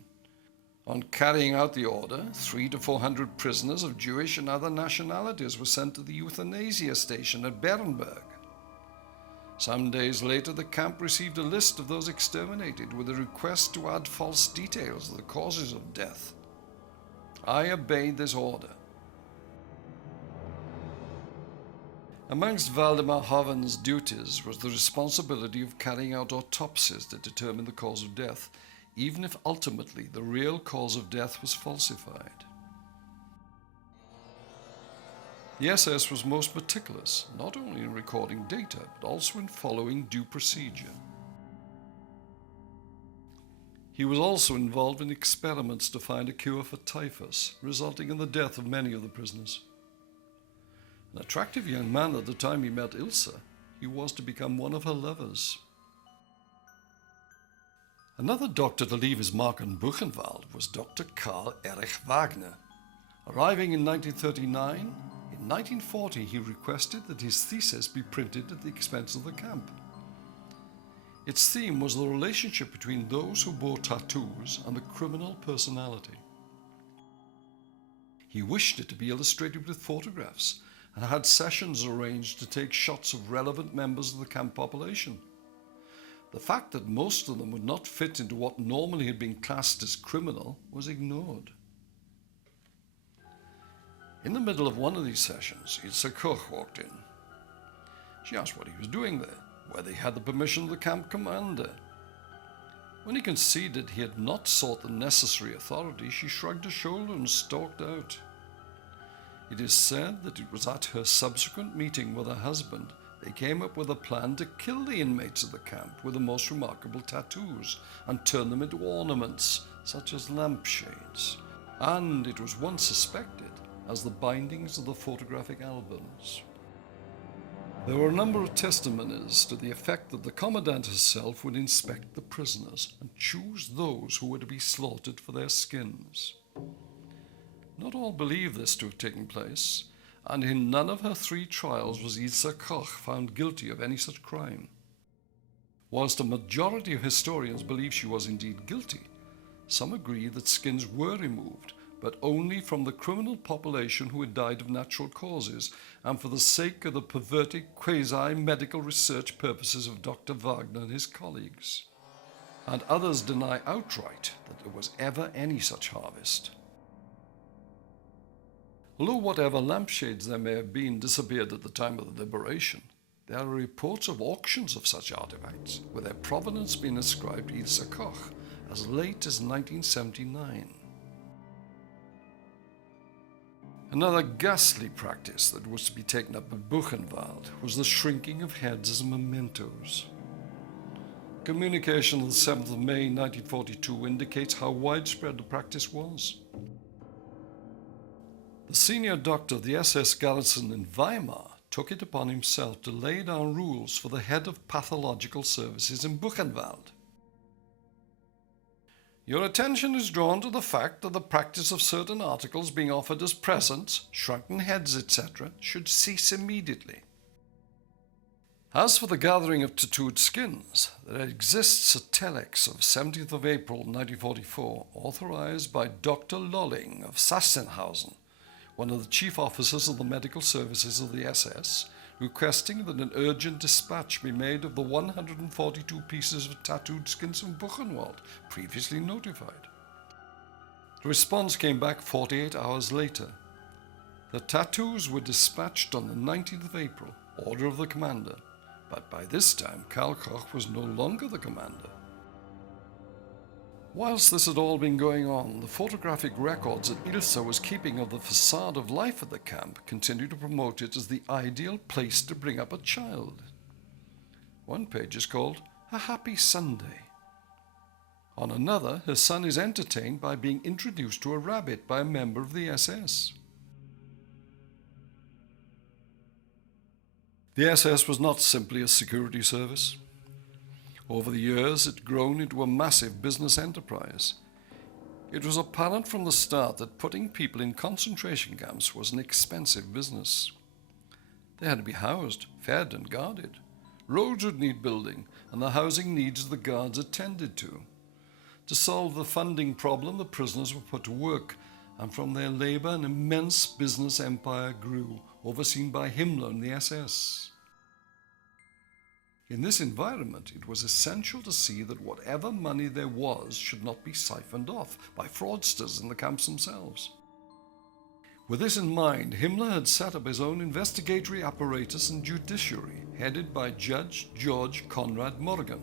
On carrying out the order, 300 to 400 prisoners of Jewish and other nationalities were sent to the euthanasia station at Bernberg. Some days later, the camp received a list of those exterminated with a request to add false details of the causes of death. I obeyed this order. Amongst Waldemar Hoven's duties was the responsibility of carrying out autopsies to determine the cause of death, even if ultimately the real cause of death was falsified. The SS was most meticulous, not only in recording data, but also in following due procedure. He was also involved in experiments to find a cure for typhus, resulting in the death of many of the prisoners. An attractive young man at the time he met Ilse, he was to become one of her lovers. Another doctor to leave his mark on Buchenwald was Dr. Karl Wagner. Arriving in 1939, in 1940 he requested that his thesis be printed at the expense of the camp. Its theme was the relationship between those who bore tattoos and the criminal personality. He wished it to be illustrated with photographs, and had sessions arranged to take shots of relevant members of the camp population. The fact that most of them would not fit into what normally had been classed as criminal was ignored. In the middle of one of these sessions, Ilse Koch walked in. She asked what he was doing there, whether he had the permission of the camp commander. When he conceded he had not sought the necessary authority, she shrugged a shoulder and stalked out. It is said that it was at her subsequent meeting with her husband they came up with a plan to kill the inmates of the camp with the most remarkable tattoos and turn them into ornaments, such as lampshades, and it was once suspected as the bindings of the photographic albums. There were a number of testimonies to the effect that the commandant herself would inspect the prisoners and choose those who were to be slaughtered for their skins. Not all believe this to have taken place, and in none of her 3 trials was Ilse Koch found guilty of any such crime. Whilst a majority of historians believe she was indeed guilty, some agree that skins were removed, but only from the criminal population who had died of natural causes and for the sake of the perverted quasi-medical research purposes of Dr. Wagner and his colleagues. And others deny outright that there was ever any such harvest. Although whatever lampshades there may have been disappeared at the time of the liberation, there are reports of auctions of such artifacts, with their provenance being ascribed to Ilse Koch as late as 1979. Another ghastly practice that was to be taken up at Buchenwald was the shrinking of heads as mementos. Communication of the 7th of May 1942 indicates how widespread the practice was. The senior doctor of the SS garrison in Weimar took it upon himself to lay down rules for the head of pathological services in Buchenwald. Your attention is drawn to the fact that the practice of certain articles being offered as presents, shrunken heads, etc., should cease immediately. As for the gathering of tattooed skins, there exists a telex of 17th of April 1944, authorized by Dr. Lolling of Sachsenhausen, one of the chief officers of the medical services of the SS, requesting that an urgent dispatch be made of the 142 pieces of tattooed skins from Buchenwald, previously notified. The response came back 48 hours later. The tattoos were dispatched on the 19th of April, order of the commander, but by this time Karl Koch was no longer the commander. Whilst this had all been going on, the photographic records that Ilse was keeping of the facade of life at the camp continued to promote it as the ideal place to bring up a child. One page is called A Happy Sunday. On another, her son is entertained by being introduced to a rabbit by a member of the SS. The SS was not simply a security service. Over the years, it had grown into a massive business enterprise. It was apparent from the start that putting people in concentration camps was an expensive business. They had to be housed, fed, and guarded. Roads would need building, and the housing needs of the guards attended to. To solve the funding problem, the prisoners were put to work, and from their labor an immense business empire grew, overseen by Himmler and the SS. In this environment, it was essential to see that whatever money there was should not be siphoned off by fraudsters in the camps themselves. With this in mind, Himmler had set up his own investigatory apparatus and judiciary, headed by Judge George Conrad Morgan.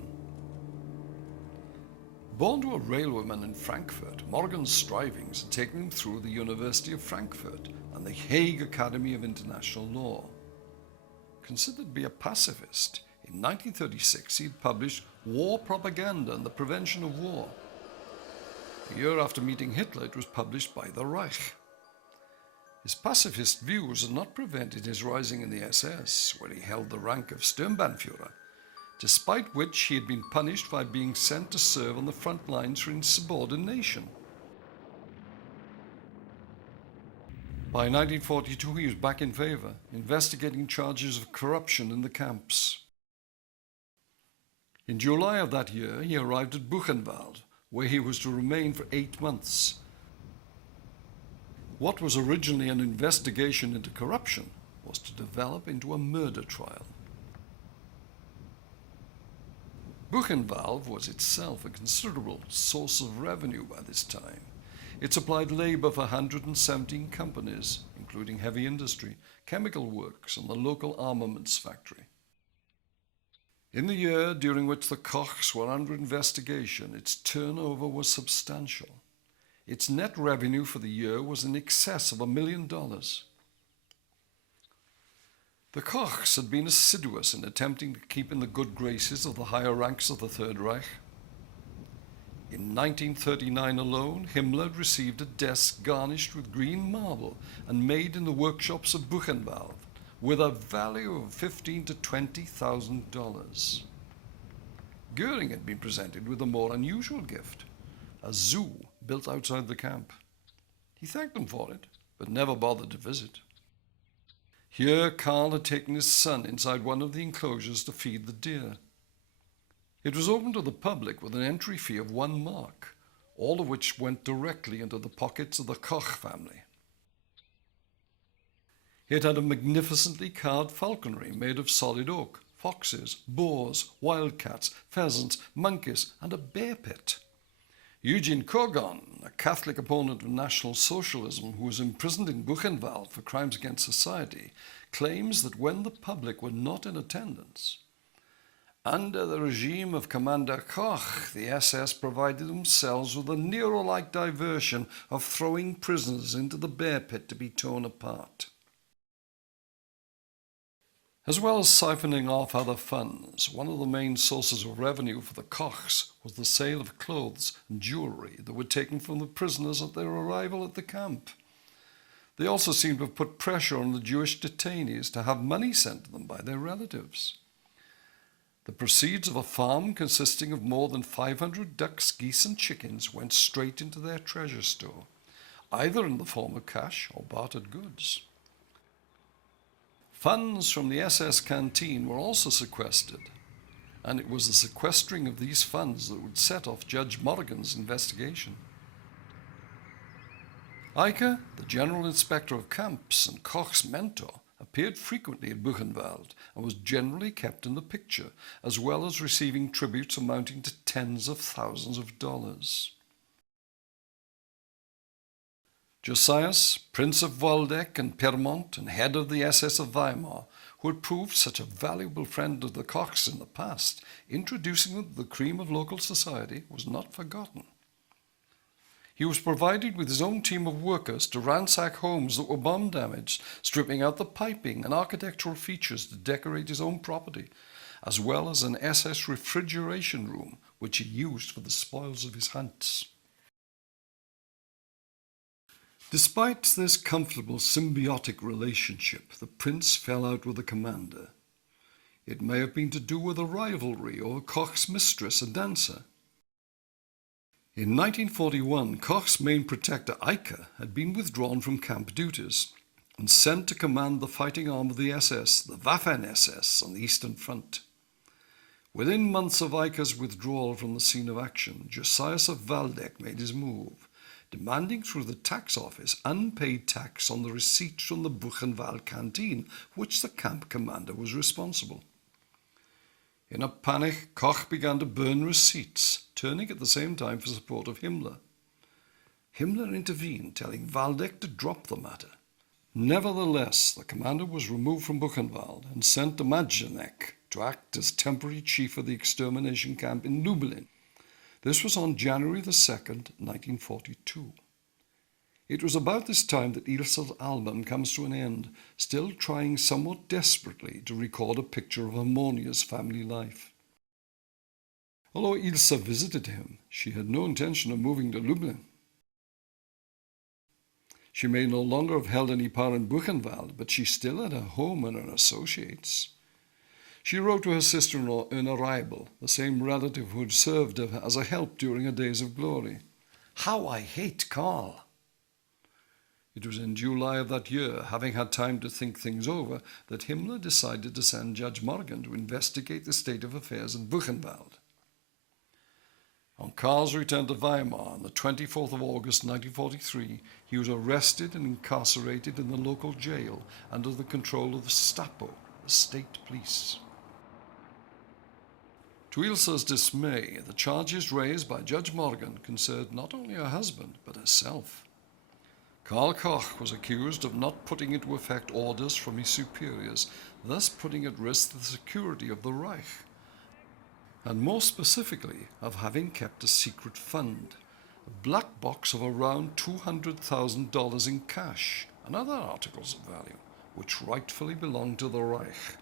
Born to a railwayman in Frankfurt, Morgan's strivings had taken him through the University of Frankfurt and the Hague Academy of International Law. Considered to be a pacifist, in 1936 he had published War Propaganda and the Prevention of War. A year after meeting Hitler, it was published by the Reich. His pacifist views had not prevented his rising in the SS, where he held the rank of Sturmbannführer, despite which he had been punished by being sent to serve on the front lines for insubordination. By 1942 he was back in favor, investigating charges of corruption in the camps. In July of that year, he arrived at Buchenwald, where he was to remain for 8 months. What was originally an investigation into corruption was to develop into a murder trial. Buchenwald was itself a considerable source of revenue by this time. It supplied labor for 117 companies, including heavy industry, chemical works, and the local armaments factory. In the year during which the Kochs were under investigation, its turnover was substantial. Its net revenue for the year was in excess of $1 million. The Kochs had been assiduous in attempting to keep in the good graces of the higher ranks of the Third Reich. In 1939 alone, Himmler had received a desk garnished with green marble and made in the workshops of Buchenwald, with a value of $15,000 to $20,000. Goering had been presented with a more unusual gift, a zoo built outside the camp. He thanked them for it, but never bothered to visit. Here Karl had taken his son inside one of the enclosures to feed the deer. It was open to the public with an entry fee of 1 mark, all of which went directly into the pockets of the Koch family. It had a magnificently carved falconry made of solid oak, foxes, boars, wildcats, pheasants, monkeys, and a bear pit. Eugen Kogon, a Catholic opponent of National Socialism who was imprisoned in Buchenwald for crimes against society, claims that when the public were not in attendance, under the regime of Commander Koch, the SS provided themselves with a Nero-like diversion of throwing prisoners into the bear pit to be torn apart. As well as siphoning off other funds, one of the main sources of revenue for the Kochs was the sale of clothes and jewellery that were taken from the prisoners at their arrival at the camp. They also seem to have put pressure on the Jewish detainees to have money sent to them by their relatives. The proceeds of a farm consisting of more than 500 ducks, geese and chickens went straight into their treasure store, either in the form of cash or bartered goods. Funds from the SS canteen were also sequestered, and it was the sequestering of these funds that would set off Judge Morgan's investigation. Eicke, the General Inspector of Camps and Koch's mentor, appeared frequently in Buchenwald and was generally kept in the picture, as well as receiving tributes amounting to tens of thousands of dollars. Josias, Prince of Waldeck and Piedmont and head of the SS of Weimar, who had proved such a valuable friend of the Kochs in the past, introducing them to the cream of local society, was not forgotten. He was provided with his own team of workers to ransack homes that were bomb damaged, stripping out the piping and architectural features to decorate his own property, as well as an SS refrigeration room, which he used for the spoils of his hunts. Despite this comfortable symbiotic relationship, the prince fell out with the commander. It may have been to do with a rivalry over Koch's mistress, a dancer. In 1941, Koch's main protector, Eicke, had been withdrawn from camp duties and sent to command the fighting arm of the SS, the Waffen-SS, on the Eastern Front. Within months of Eicke's withdrawal from the scene of action, Josias of Waldeck made his move, demanding through the tax office unpaid tax on the receipts from the Buchenwald canteen, for which the camp commander was responsible. In a panic, Koch began to burn receipts, turning at the same time for support of Himmler. Himmler intervened, telling Waldeck to drop the matter. Nevertheless, the commander was removed from Buchenwald and sent to Majdanek to act as temporary chief of the extermination camp in Lublin. This was on January 2nd, 1942. It was about this time that Ilse's album comes to an end, still trying somewhat desperately to record a picture of harmonious family life. Although Ilse visited him, she had no intention of moving to Lublin. She may no longer have held any power in Buchenwald, but she still had a home and her associates. She wrote to her sister-in-law, Erna Reibel, the same relative who had served her as a help during her days of glory. "How I hate Karl!" It was in July of that year, having had time to think things over, that Himmler decided to send Judge Morgan to investigate the state of affairs in Buchenwald. On Karl's return to Weimar on the 24th of August 1943, he was arrested and incarcerated in the local jail under the control of the Gestapo, the state police. To Ilse's dismay, the charges raised by Judge Morgan concerned not only her husband, but herself. Karl Koch was accused of not putting into effect orders from his superiors, thus putting at risk the security of the Reich, and more specifically of having kept a secret fund, a black box of around $200,000 in cash and other articles of value, which rightfully belonged to the Reich.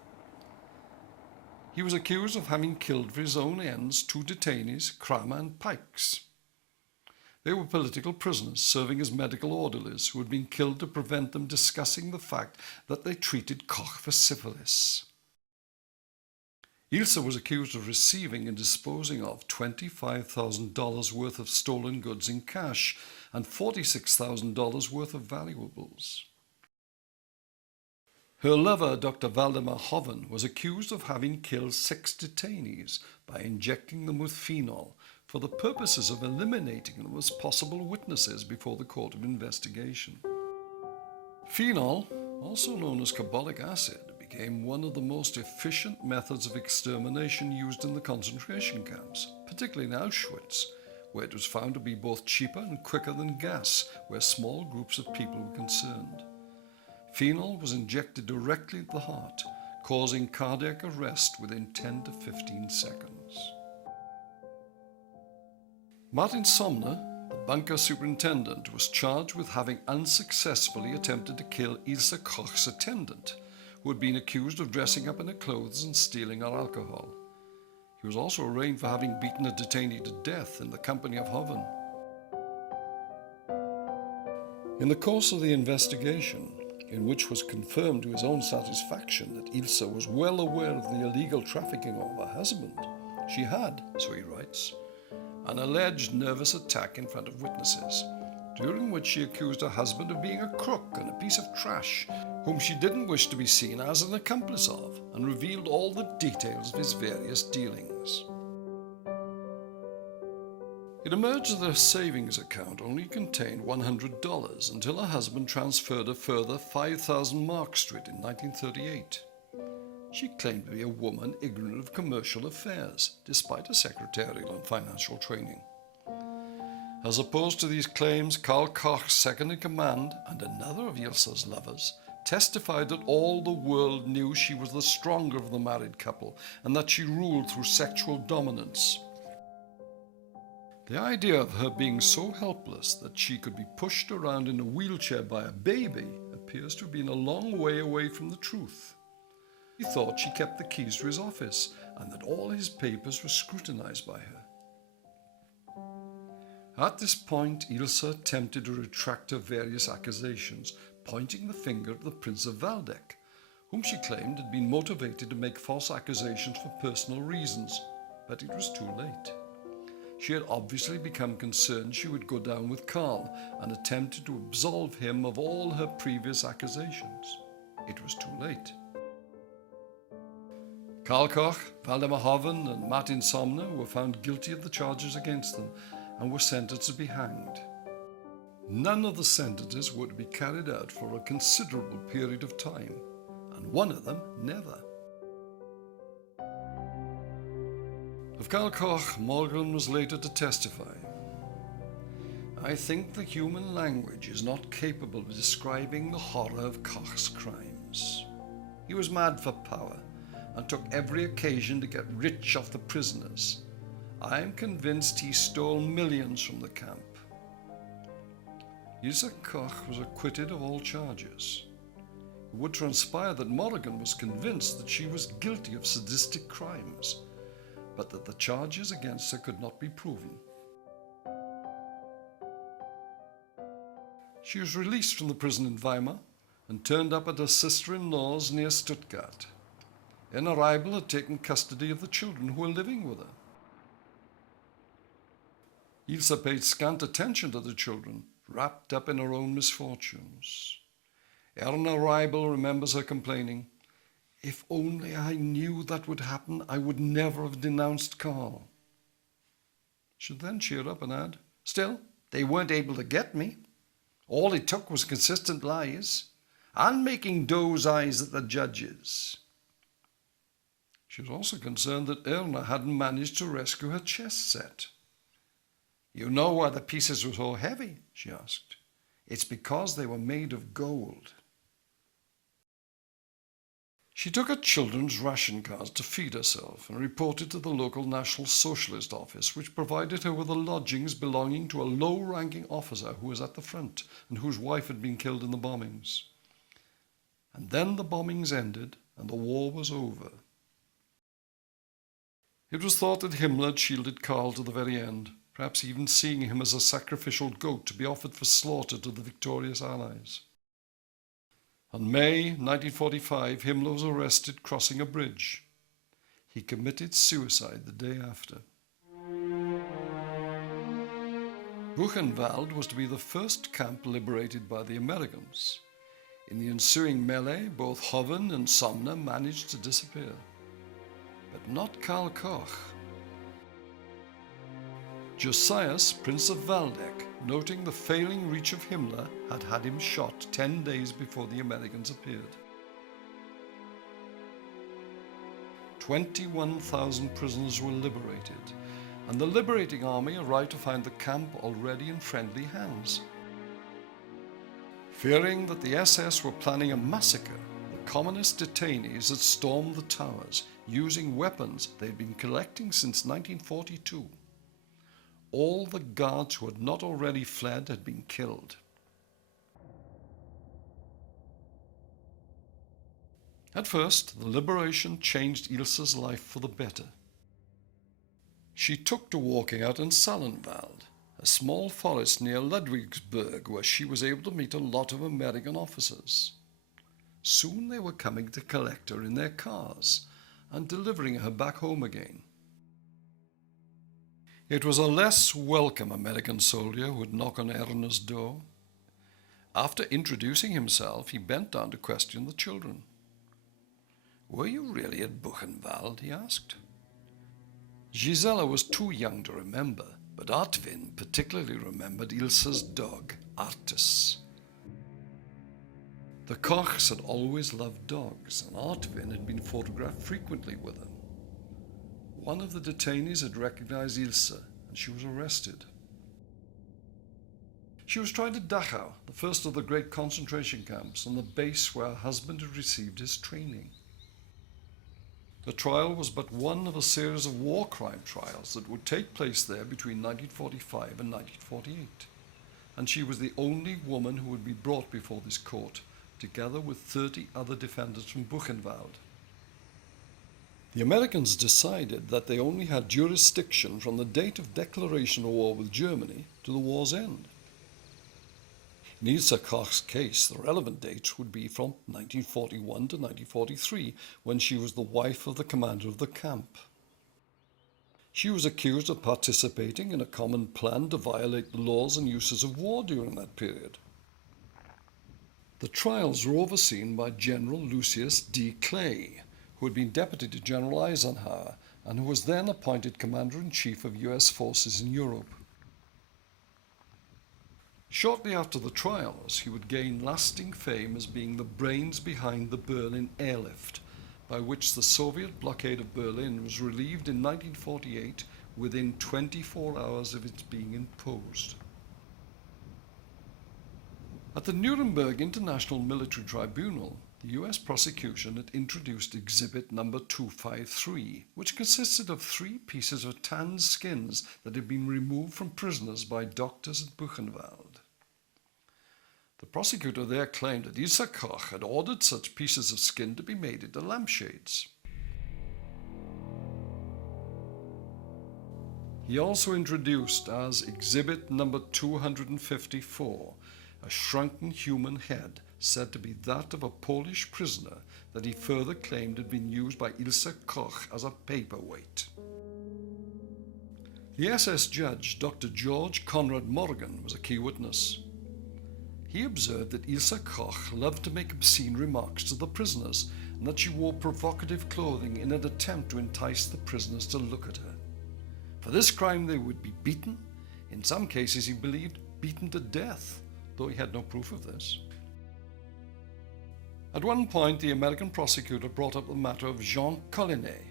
He was accused of having killed for his own ends 2 detainees, Kramer and Pikes. They were political prisoners serving as medical orderlies who had been killed to prevent them discussing the fact that they treated Koch for syphilis. Ilse was accused of receiving and disposing of $25,000 worth of stolen goods in cash and $46,000 worth of valuables. Her lover, Dr. Valdemar Hoven, was accused of having killed 6 detainees by injecting them with phenol for the purposes of eliminating them as possible witnesses before the court of investigation. Phenol, also known as carbolic acid, became one of the most efficient methods of extermination used in the concentration camps, particularly in Auschwitz, where it was found to be both cheaper and quicker than gas, where small groups of people were concerned. Phenol was injected directly at the heart, causing cardiac arrest within 10 to 15 seconds. Martin Somner, the bunker superintendent, was charged with having unsuccessfully attempted to kill Ilse Koch's attendant, who had been accused of dressing up in her clothes and stealing her alcohol. He was also arraigned for having beaten a detainee to death in the company of Hoven. In the course of the investigation, in which was confirmed to his own satisfaction that Ilse was well aware of the illegal trafficking of her husband, she had, so he writes, an alleged nervous attack in front of witnesses, during which she accused her husband of being a crook and a piece of trash, whom she didn't wish to be seen as an accomplice of, and revealed all the details of his various dealings. It emerged that her savings account only contained $100 until her husband transferred a further 5,000 marks to it in 1938. She claimed to be a woman ignorant of commercial affairs, despite a secretarial and financial training. As opposed to these claims, Karl Koch, second in command, and another of Ilse's lovers, testified that all the world knew she was the stronger of the married couple and that she ruled through sexual dominance. The idea of her being so helpless that she could be pushed around in a wheelchair by a baby appears to have been a long way away from the truth. He thought she kept the keys to his office and that all his papers were scrutinized by her. At this point, Ilse attempted to retract her various accusations, pointing the finger at the Prince of Waldeck, whom she claimed had been motivated to make false accusations for personal reasons, but it was too late. She had obviously become concerned she would go down with Karl and attempted to absolve him of all her previous accusations. It was too late. Karl Koch, Valdemar Hoven, and Martin Somner were found guilty of the charges against them and were sentenced to be hanged. None of the sentences were to be carried out for a considerable period of time, and one of them never. Of Karl Koch, Morgan was later to testify. I think the human language is not capable of describing the horror of Koch's crimes. He was mad for power and took every occasion to get rich off the prisoners. I am convinced he stole millions from the camp. Ilse Koch was acquitted of all charges. It would transpire that Morgan was convinced that she was guilty of sadistic crimes, but that the charges against her could not be proven. She was released from the prison in Weimar and turned up at her sister-in-law's near Stuttgart. An arrival had taken custody of the children who were living with her. Ilse paid scant attention to the children, wrapped up in her own misfortunes. Erna Reibel remembers her complaining, "If only I knew that would happen, I would never have denounced Karl." She would then cheer up and add, "Still, they weren't able to get me. All it took was consistent lies and making doe's eyes at the judges." She was also concerned that Erna hadn't managed to rescue her chess set. "You know why the pieces were so heavy?" she asked. "It's because they were made of gold." She took her children's ration cards to feed herself and reported to the local National Socialist office, which provided her with the lodgings belonging to a low-ranking officer who was at the front and whose wife had been killed in the bombings. And then the bombings ended and the war was over. It was thought that Himmler had shielded Karl to the very end, perhaps even seeing him as a sacrificial goat to be offered for slaughter to the victorious Allies. On May 1945, Himmler was arrested crossing a bridge. He committed suicide the day after. Buchenwald was to be the first camp liberated by the Americans. In the ensuing melee, both Hoven and Sumner managed to disappear. But not Karl Koch. Josias, Prince of Waldeck, noting the failing reach of Himmler, had had him shot 10 days before the Americans appeared. 21,000 prisoners were liberated, and the liberating army arrived to find the camp already in friendly hands. Fearing that the SS were planning a massacre, the communist detainees had stormed the towers, using weapons they had been collecting since 1942. All the guards who had not already fled had been killed. At first, the liberation changed Ilse's life for the better. She took to walking out in Sallenwald, a small forest near Ludwigsburg, where she was able to meet a lot of American officers. Soon they were coming to collect her in their cars and delivering her back home again. It was a less welcome American soldier who would knock on Erna's door. After introducing himself, he bent down to question the children. "Were you really at Buchenwald?" he asked. Gisela was too young to remember, but Artvin particularly remembered Ilse's dog, Artus. The Kochs had always loved dogs, and Artvin had been photographed frequently with them. One of the detainees had recognized Ilse, and she was arrested. She was tried at Dachau, the first of the great concentration camps, and the base where her husband had received his training. The trial was but one of a series of war crime trials that would take place there between 1945 and 1948, and she was the only woman who would be brought before this court, together with 30 other defendants from Buchenwald. The Americans decided that they only had jurisdiction from the date of declaration of war with Germany to the war's end. In Ilse Koch's case, the relevant dates would be from 1941 to 1943, when she was the wife of the commander of the camp. She was accused of participating in a common plan to violate the laws and uses of war during that period. The trials were overseen by General Lucius D. Clay, who had been deputy to General Eisenhower and who was then appointed Commander-in-Chief of U.S. forces in Europe. Shortly after the trials, he would gain lasting fame as being the brains behind the Berlin airlift, by which the Soviet blockade of Berlin was relieved in 1948 within 24 hours of its being imposed. At the Nuremberg International Military Tribunal, the U.S. prosecution had introduced Exhibit number 253, which consisted of 3 pieces of tanned skins that had been removed from prisoners by doctors at Buchenwald. The prosecutor there claimed that Ilse Koch had ordered such pieces of skin to be made into lampshades. He also introduced as Exhibit number 254 a shrunken human head said to be that of a Polish prisoner that he further claimed had been used by Ilse Koch as a paperweight. The SS judge, Dr. George Conrad Morgan, was a key witness. He observed that Ilse Koch loved to make obscene remarks to the prisoners and that she wore provocative clothing in an attempt to entice the prisoners to look at her. For this crime they would be beaten, in some cases he believed beaten to death, though he had no proof of this. At one point the American prosecutor brought up the matter of Jean Collinet,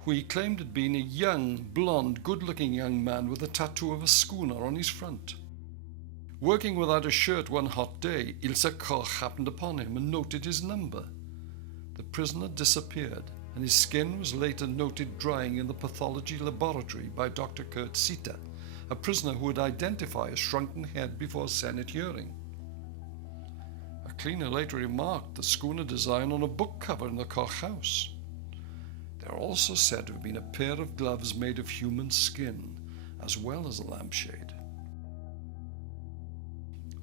who he claimed had been a young, blonde, good-looking young man with a tattoo of a schooner on his front. Working without a shirt one hot day, Ilse Koch happened upon him and noted his number. The prisoner disappeared, and his skin was later noted drying in the pathology laboratory by Dr. Kurt Sitter, a prisoner who would identify a shrunken head before a Senate hearing. A cleaner later remarked the schooner design on a book cover in the Koch house. There are also said to have been a pair of gloves made of human skin, as well as a lampshade.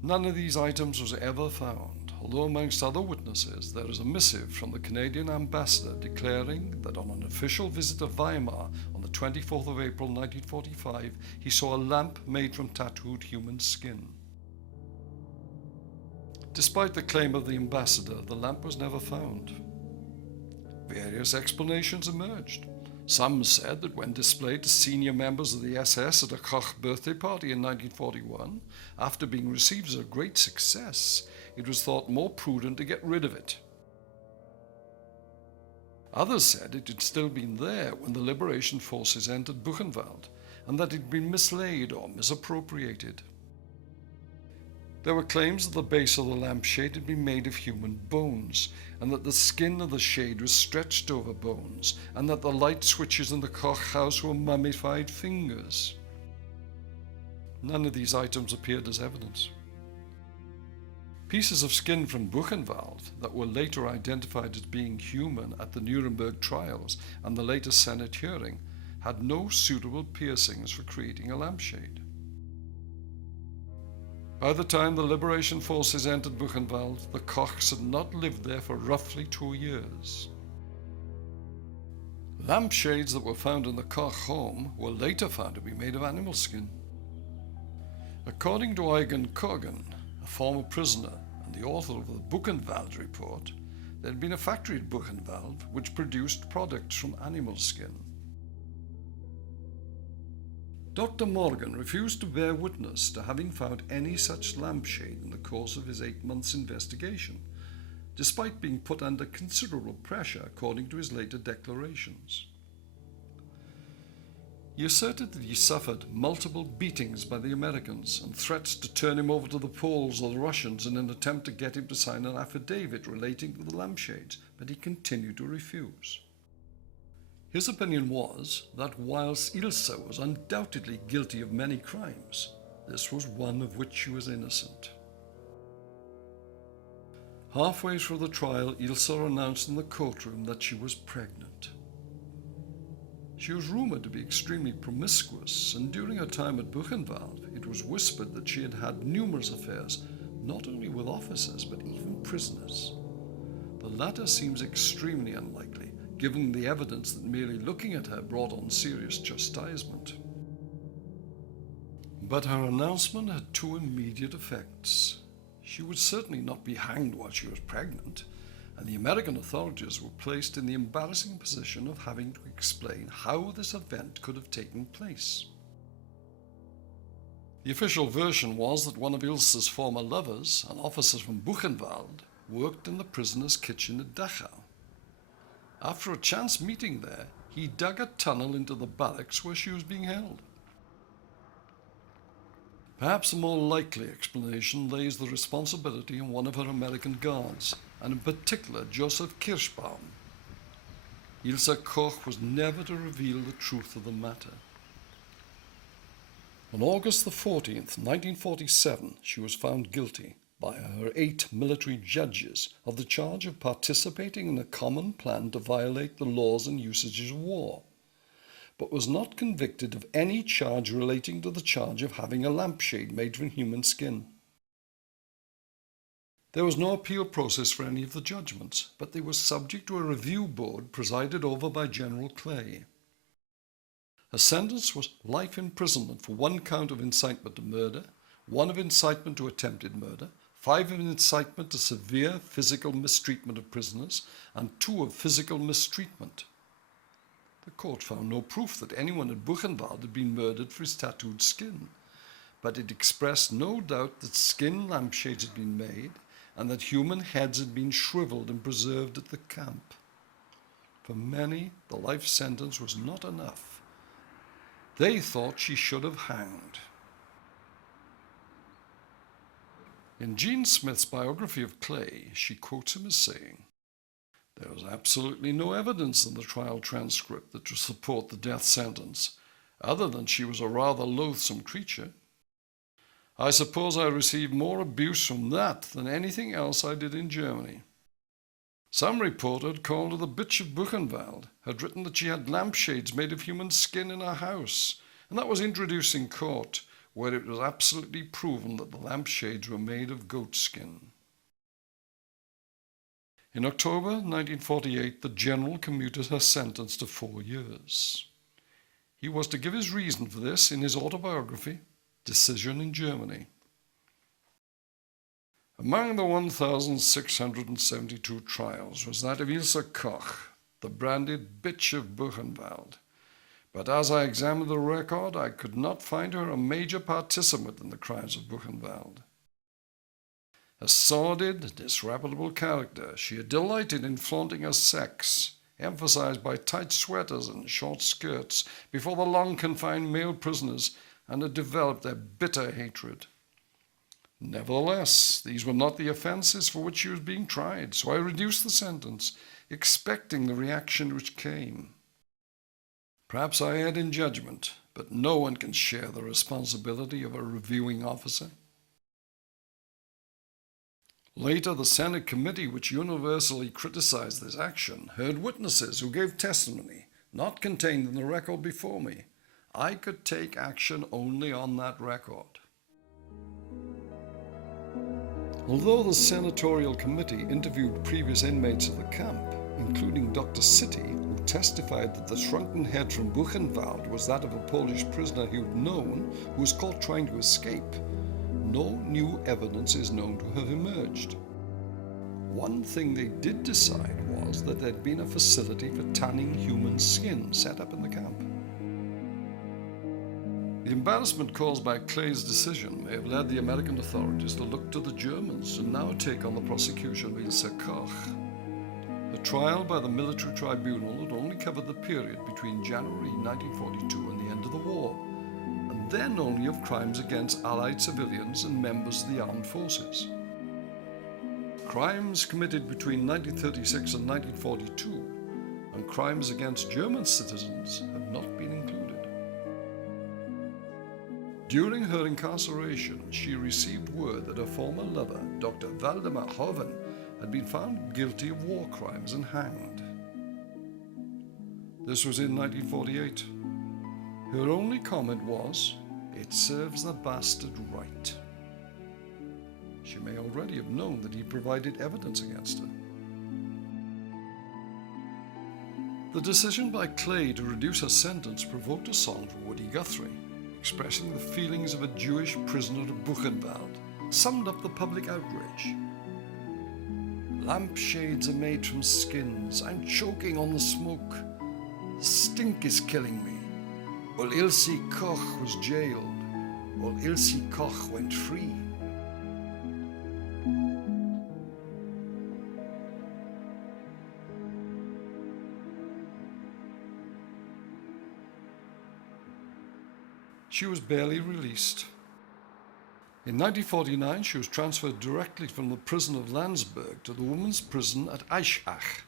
None of these items was ever found, although amongst other witnesses there is a missive from the Canadian ambassador declaring that on an official visit to Weimar on the 24th of April 1945 he saw a lamp made from tattooed human skin. Despite the claim of the ambassador, the lamp was never found. Various explanations emerged. Some said that when displayed to senior members of the SS at a Koch birthday party in 1941, after being received as a great success, it was thought more prudent to get rid of it. Others said it had still been there when the liberation forces entered Buchenwald, and that it had been mislaid or misappropriated. There were claims that the base of the lampshade had been made of human bones, and that the skin of the shade was stretched over bones, and that the light switches in the Koch house were mummified fingers. None of these items appeared as evidence. Pieces of skin from Buchenwald that were later identified as being human at the Nuremberg trials and the later Senate hearing had no suitable piercings for creating a lampshade. By the time the liberation forces entered Buchenwald, the Kochs had not lived there for roughly 2 years. Lampshades that were found in the Koch home were later found to be made of animal skin. According to Eugen Koch, a former prisoner and the author of the Buchenwald report, there had been a factory at Buchenwald which produced products from animal skin. Dr. Morgan refused to bear witness to having found any such lampshade in the course of his 8 months' investigation, despite being put under considerable pressure according to his later declarations. He asserted that he suffered multiple beatings by the Americans and threats to turn him over to the Poles or the Russians in an attempt to get him to sign an affidavit relating to the lampshades, but he continued to refuse. His opinion was that whilst Ilse was undoubtedly guilty of many crimes, this was one of which she was innocent. Halfway through the trial, Ilse announced in the courtroom that she was pregnant. She was rumoured to be extremely promiscuous, and during her time at Buchenwald, it was whispered that she had had numerous affairs, not only with officers, but even prisoners. The latter seems extremely unlikely, given the evidence that merely looking at her brought on serious chastisement. But her announcement had 2 immediate effects. She would certainly not be hanged while she was pregnant, and the American authorities were placed in the embarrassing position of having to explain how this event could have taken place. The official version was that one of Ilse's former lovers, an officer from Buchenwald, worked in the prisoner's kitchen at Dachau. After a chance meeting there, he dug a tunnel into the barracks where she was being held. Perhaps a more likely explanation lays the responsibility on one of her American guards, and in particular Joseph Kirschbaum. Ilse Koch was never to reveal the truth of the matter. On August the 14th, 1947, she was found guilty by her 8 military judges of the charge of participating in a common plan to violate the laws and usages of war, but was not convicted of any charge relating to the charge of having a lampshade made from human skin. There was no appeal process for any of the judgments, but they were subject to a review board presided over by General Clay. Her sentence was life imprisonment for 1 count of incitement to murder, 1 of incitement to attempted murder, 5 of incitement to severe physical mistreatment of prisoners, and 2 of physical mistreatment. The court found no proof that anyone at Buchenwald had been murdered for his tattooed skin, but it expressed no doubt that skin lampshades had been made and that human heads had been shriveled and preserved at the camp. For many, the life sentence was not enough. They thought she should have hanged. In Jean Smith's biography of Clay, she quotes him as saying, "There was absolutely no evidence in the trial transcript that would support the death sentence, other than she was a rather loathsome creature. I suppose I received more abuse from that than anything else I did in Germany. Some reporter had called her the Bitch of Buchenwald, had written that she had lampshades made of human skin in her house, and that was introduced in court, where it was absolutely proven that the lampshades were made of goat skin." In October 1948, the general commuted her sentence to 4 years. He was to give his reason for this in his autobiography, Decision in Germany. Among the 1,672 trials was that of Ilse Koch, the branded Bitch of Buchenwald. But as I examined the record, I could not find her a major participant in the crimes of Buchenwald. A sordid, disreputable character, she had delighted in flaunting her sex, emphasized by tight sweaters and short skirts, before the long-confined male prisoners, and had developed their bitter hatred. Nevertheless, these were not the offences for which she was being tried, so I reduced the sentence, expecting the reaction which came. Perhaps I erred in judgment, but no one can share the responsibility of a reviewing officer. Later, the Senate committee, which universally criticized this action, heard witnesses who gave testimony, not contained in the record before me. I could take action only on that record. Although the senatorial committee interviewed previous inmates of the camp, including Dr. City, who testified that the shrunken head from Buchenwald was that of a Polish prisoner he had known who was caught trying to escape, no new evidence is known to have emerged. One thing they did decide was that there had been a facility for tanning human skin set up in the camp. The embarrassment caused by Clay's decision may have led the American authorities to look to the Germans and now take on the prosecution of Ilse Koch. The trial by the military tribunal had only covered the period between January 1942 and the end of the war, and then only of crimes against Allied civilians and members of the armed forces. Crimes committed between 1936 and 1942 and crimes against German citizens have not been included. During her incarceration, she received word that her former lover, Dr. Waldemar Hoven, had been found guilty of war crimes and hanged. This was in 1948. Her only comment was, "It serves the bastard right." She may already have known that he provided evidence against her. The decision by Clay to reduce her sentence provoked a song from Woody Guthrie, expressing the feelings of a Jewish prisoner of Buchenwald, summed up the public outrage. "Lampshades are made from skins. I'm choking on the smoke. The stink is killing me. While Ilse Koch was jailed, while Ilse Koch went free." She was barely released. In 1949, she was transferred directly from the prison of Landsberg to the women's prison at Eicke.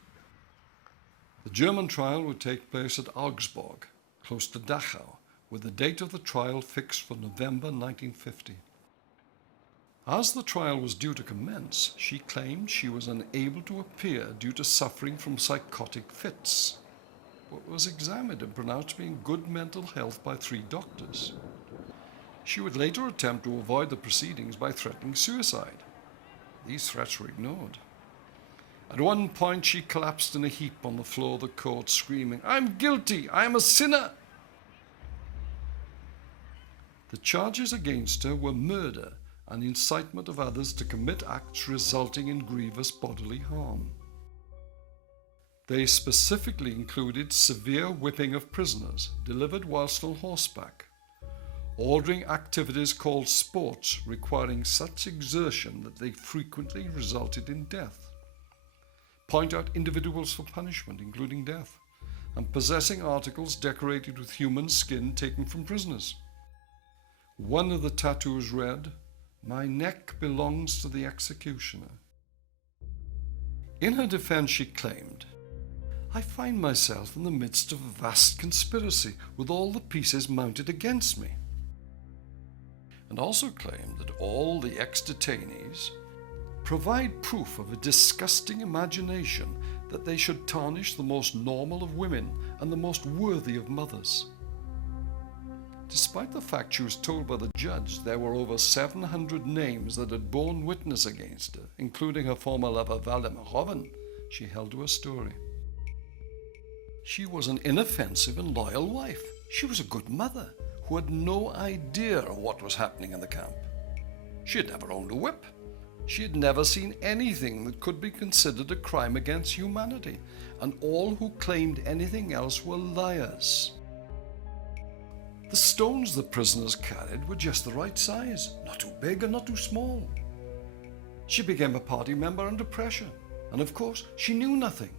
The German trial would take place at Augsburg, close to Dachau, with the date of the trial fixed for November 1950. As the trial was due to commence, she claimed she was unable to appear due to suffering from psychotic fits, but was examined and pronounced to be in good mental health by 3 doctors. She would later attempt to avoid the proceedings by threatening suicide. These threats were ignored. At one point, she collapsed in a heap on the floor of the court, screaming, "I'm guilty! I am a sinner!" The charges against her were murder and incitement of others to commit acts resulting in grievous bodily harm. They specifically included severe whipping of prisoners delivered whilst on horseback, ordering activities called sports requiring such exertion that they frequently resulted in death, point out individuals for punishment, including death, and possessing articles decorated with human skin taken from prisoners. One of the tattoos read, "My neck belongs to the executioner." In her defense, she claimed, "I find myself in the midst of a vast conspiracy with all the pieces mounted against me," and also claimed that all the ex-detainees provide proof of a disgusting imagination that they should tarnish the most normal of women and the most worthy of mothers. Despite the fact she was told by the judge there were over 700 names that had borne witness against her, including her former lover Waldemar Hoven, she held to her story. She was an inoffensive and loyal wife. She was a good mother who had no idea of what was happening in the camp. She had never owned a whip, She had never seen anything that could be considered a crime against humanity, and all who claimed anything else were liars. The stones the prisoners carried were just the right size, not too big and not too small. She became a party member under pressure, and of course she knew nothing.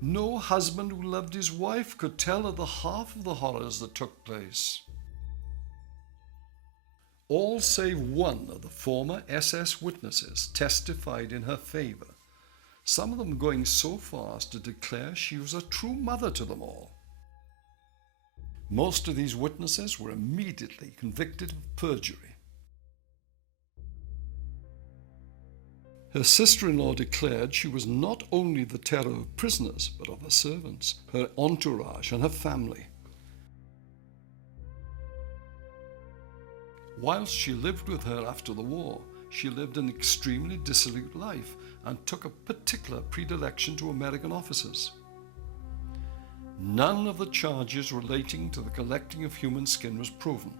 No husband who loved his wife could tell her the half of the horrors that took place. All save one of the former SS witnesses testified in her favor, some of them going so far as to declare she was a true mother to them all. Most of these witnesses were immediately convicted of perjury. Her sister-in-law declared she was not only the terror of prisoners, but of her servants, her entourage, and her family. Whilst she lived with her after the war, she lived an extremely dissolute life and took a particular predilection to American officers. None of the charges relating to the collecting of human skin was proven,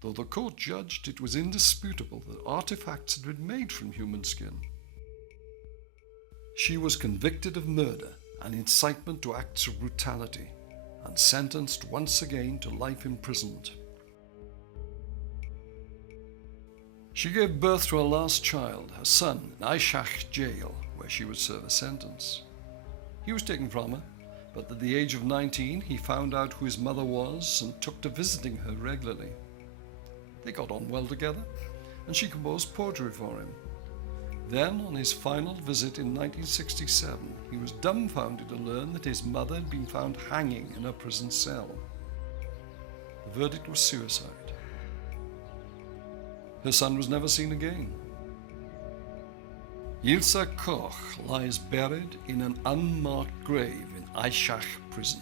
though the court judged it was indisputable that artifacts had been made from human skin. She was convicted of murder and incitement to acts of brutality, and sentenced once again to life imprisonment. She gave birth to her last child, her son, in Eicke jail, where she would serve a sentence. He was taken from her, but at the age of 19 he found out who his mother was and took to visiting her regularly. They got on well together, and she composed poetry for him. Then, on his final visit in 1967, he was dumbfounded to learn that his mother had been found hanging in her prison cell. The verdict was suicide. Her son was never seen again. Ilse Koch lies buried in an unmarked grave in Eicke prison.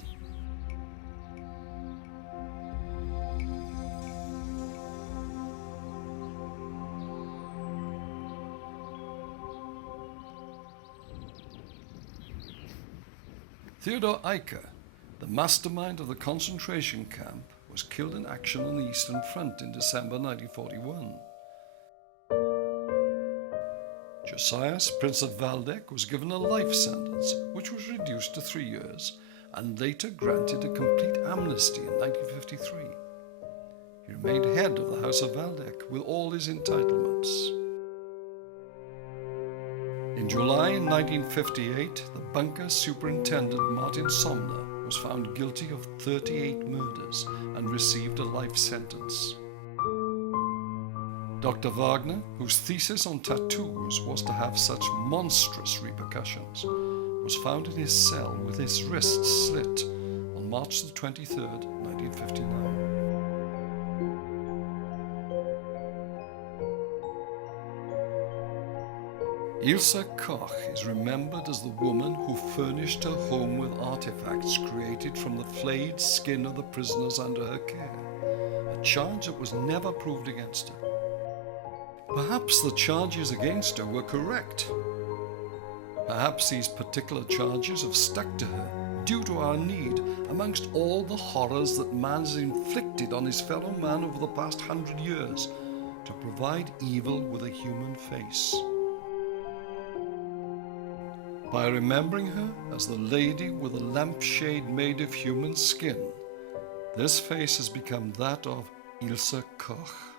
Theodor Eicke, the mastermind of the concentration camp, was killed in action on the Eastern Front in December 1941. Josias, Prince of Waldeck, was given a life sentence, which was reduced to 3 years, and later granted a complete amnesty in 1953. He remained head of the House of Waldeck with all his entitlements. In July 1958, the bunker superintendent Martin Somner was found guilty of 38 murders and received a life sentence. Dr. Wagner, whose thesis on tattoos was to have such monstrous repercussions, was found in his cell with his wrists slit on March 23, 1959. Ilse Koch is remembered as the woman who furnished her home with artifacts created from the flayed skin of the prisoners under her care, a charge that was never proved against her. Perhaps the charges against her were correct. Perhaps these particular charges have stuck to her due to our need, amongst all the horrors that man has inflicted on his fellow man over the past 100 years, to provide evil with a human face. By remembering her as the lady with a lampshade made of human skin, this face has become that of Ilse Koch.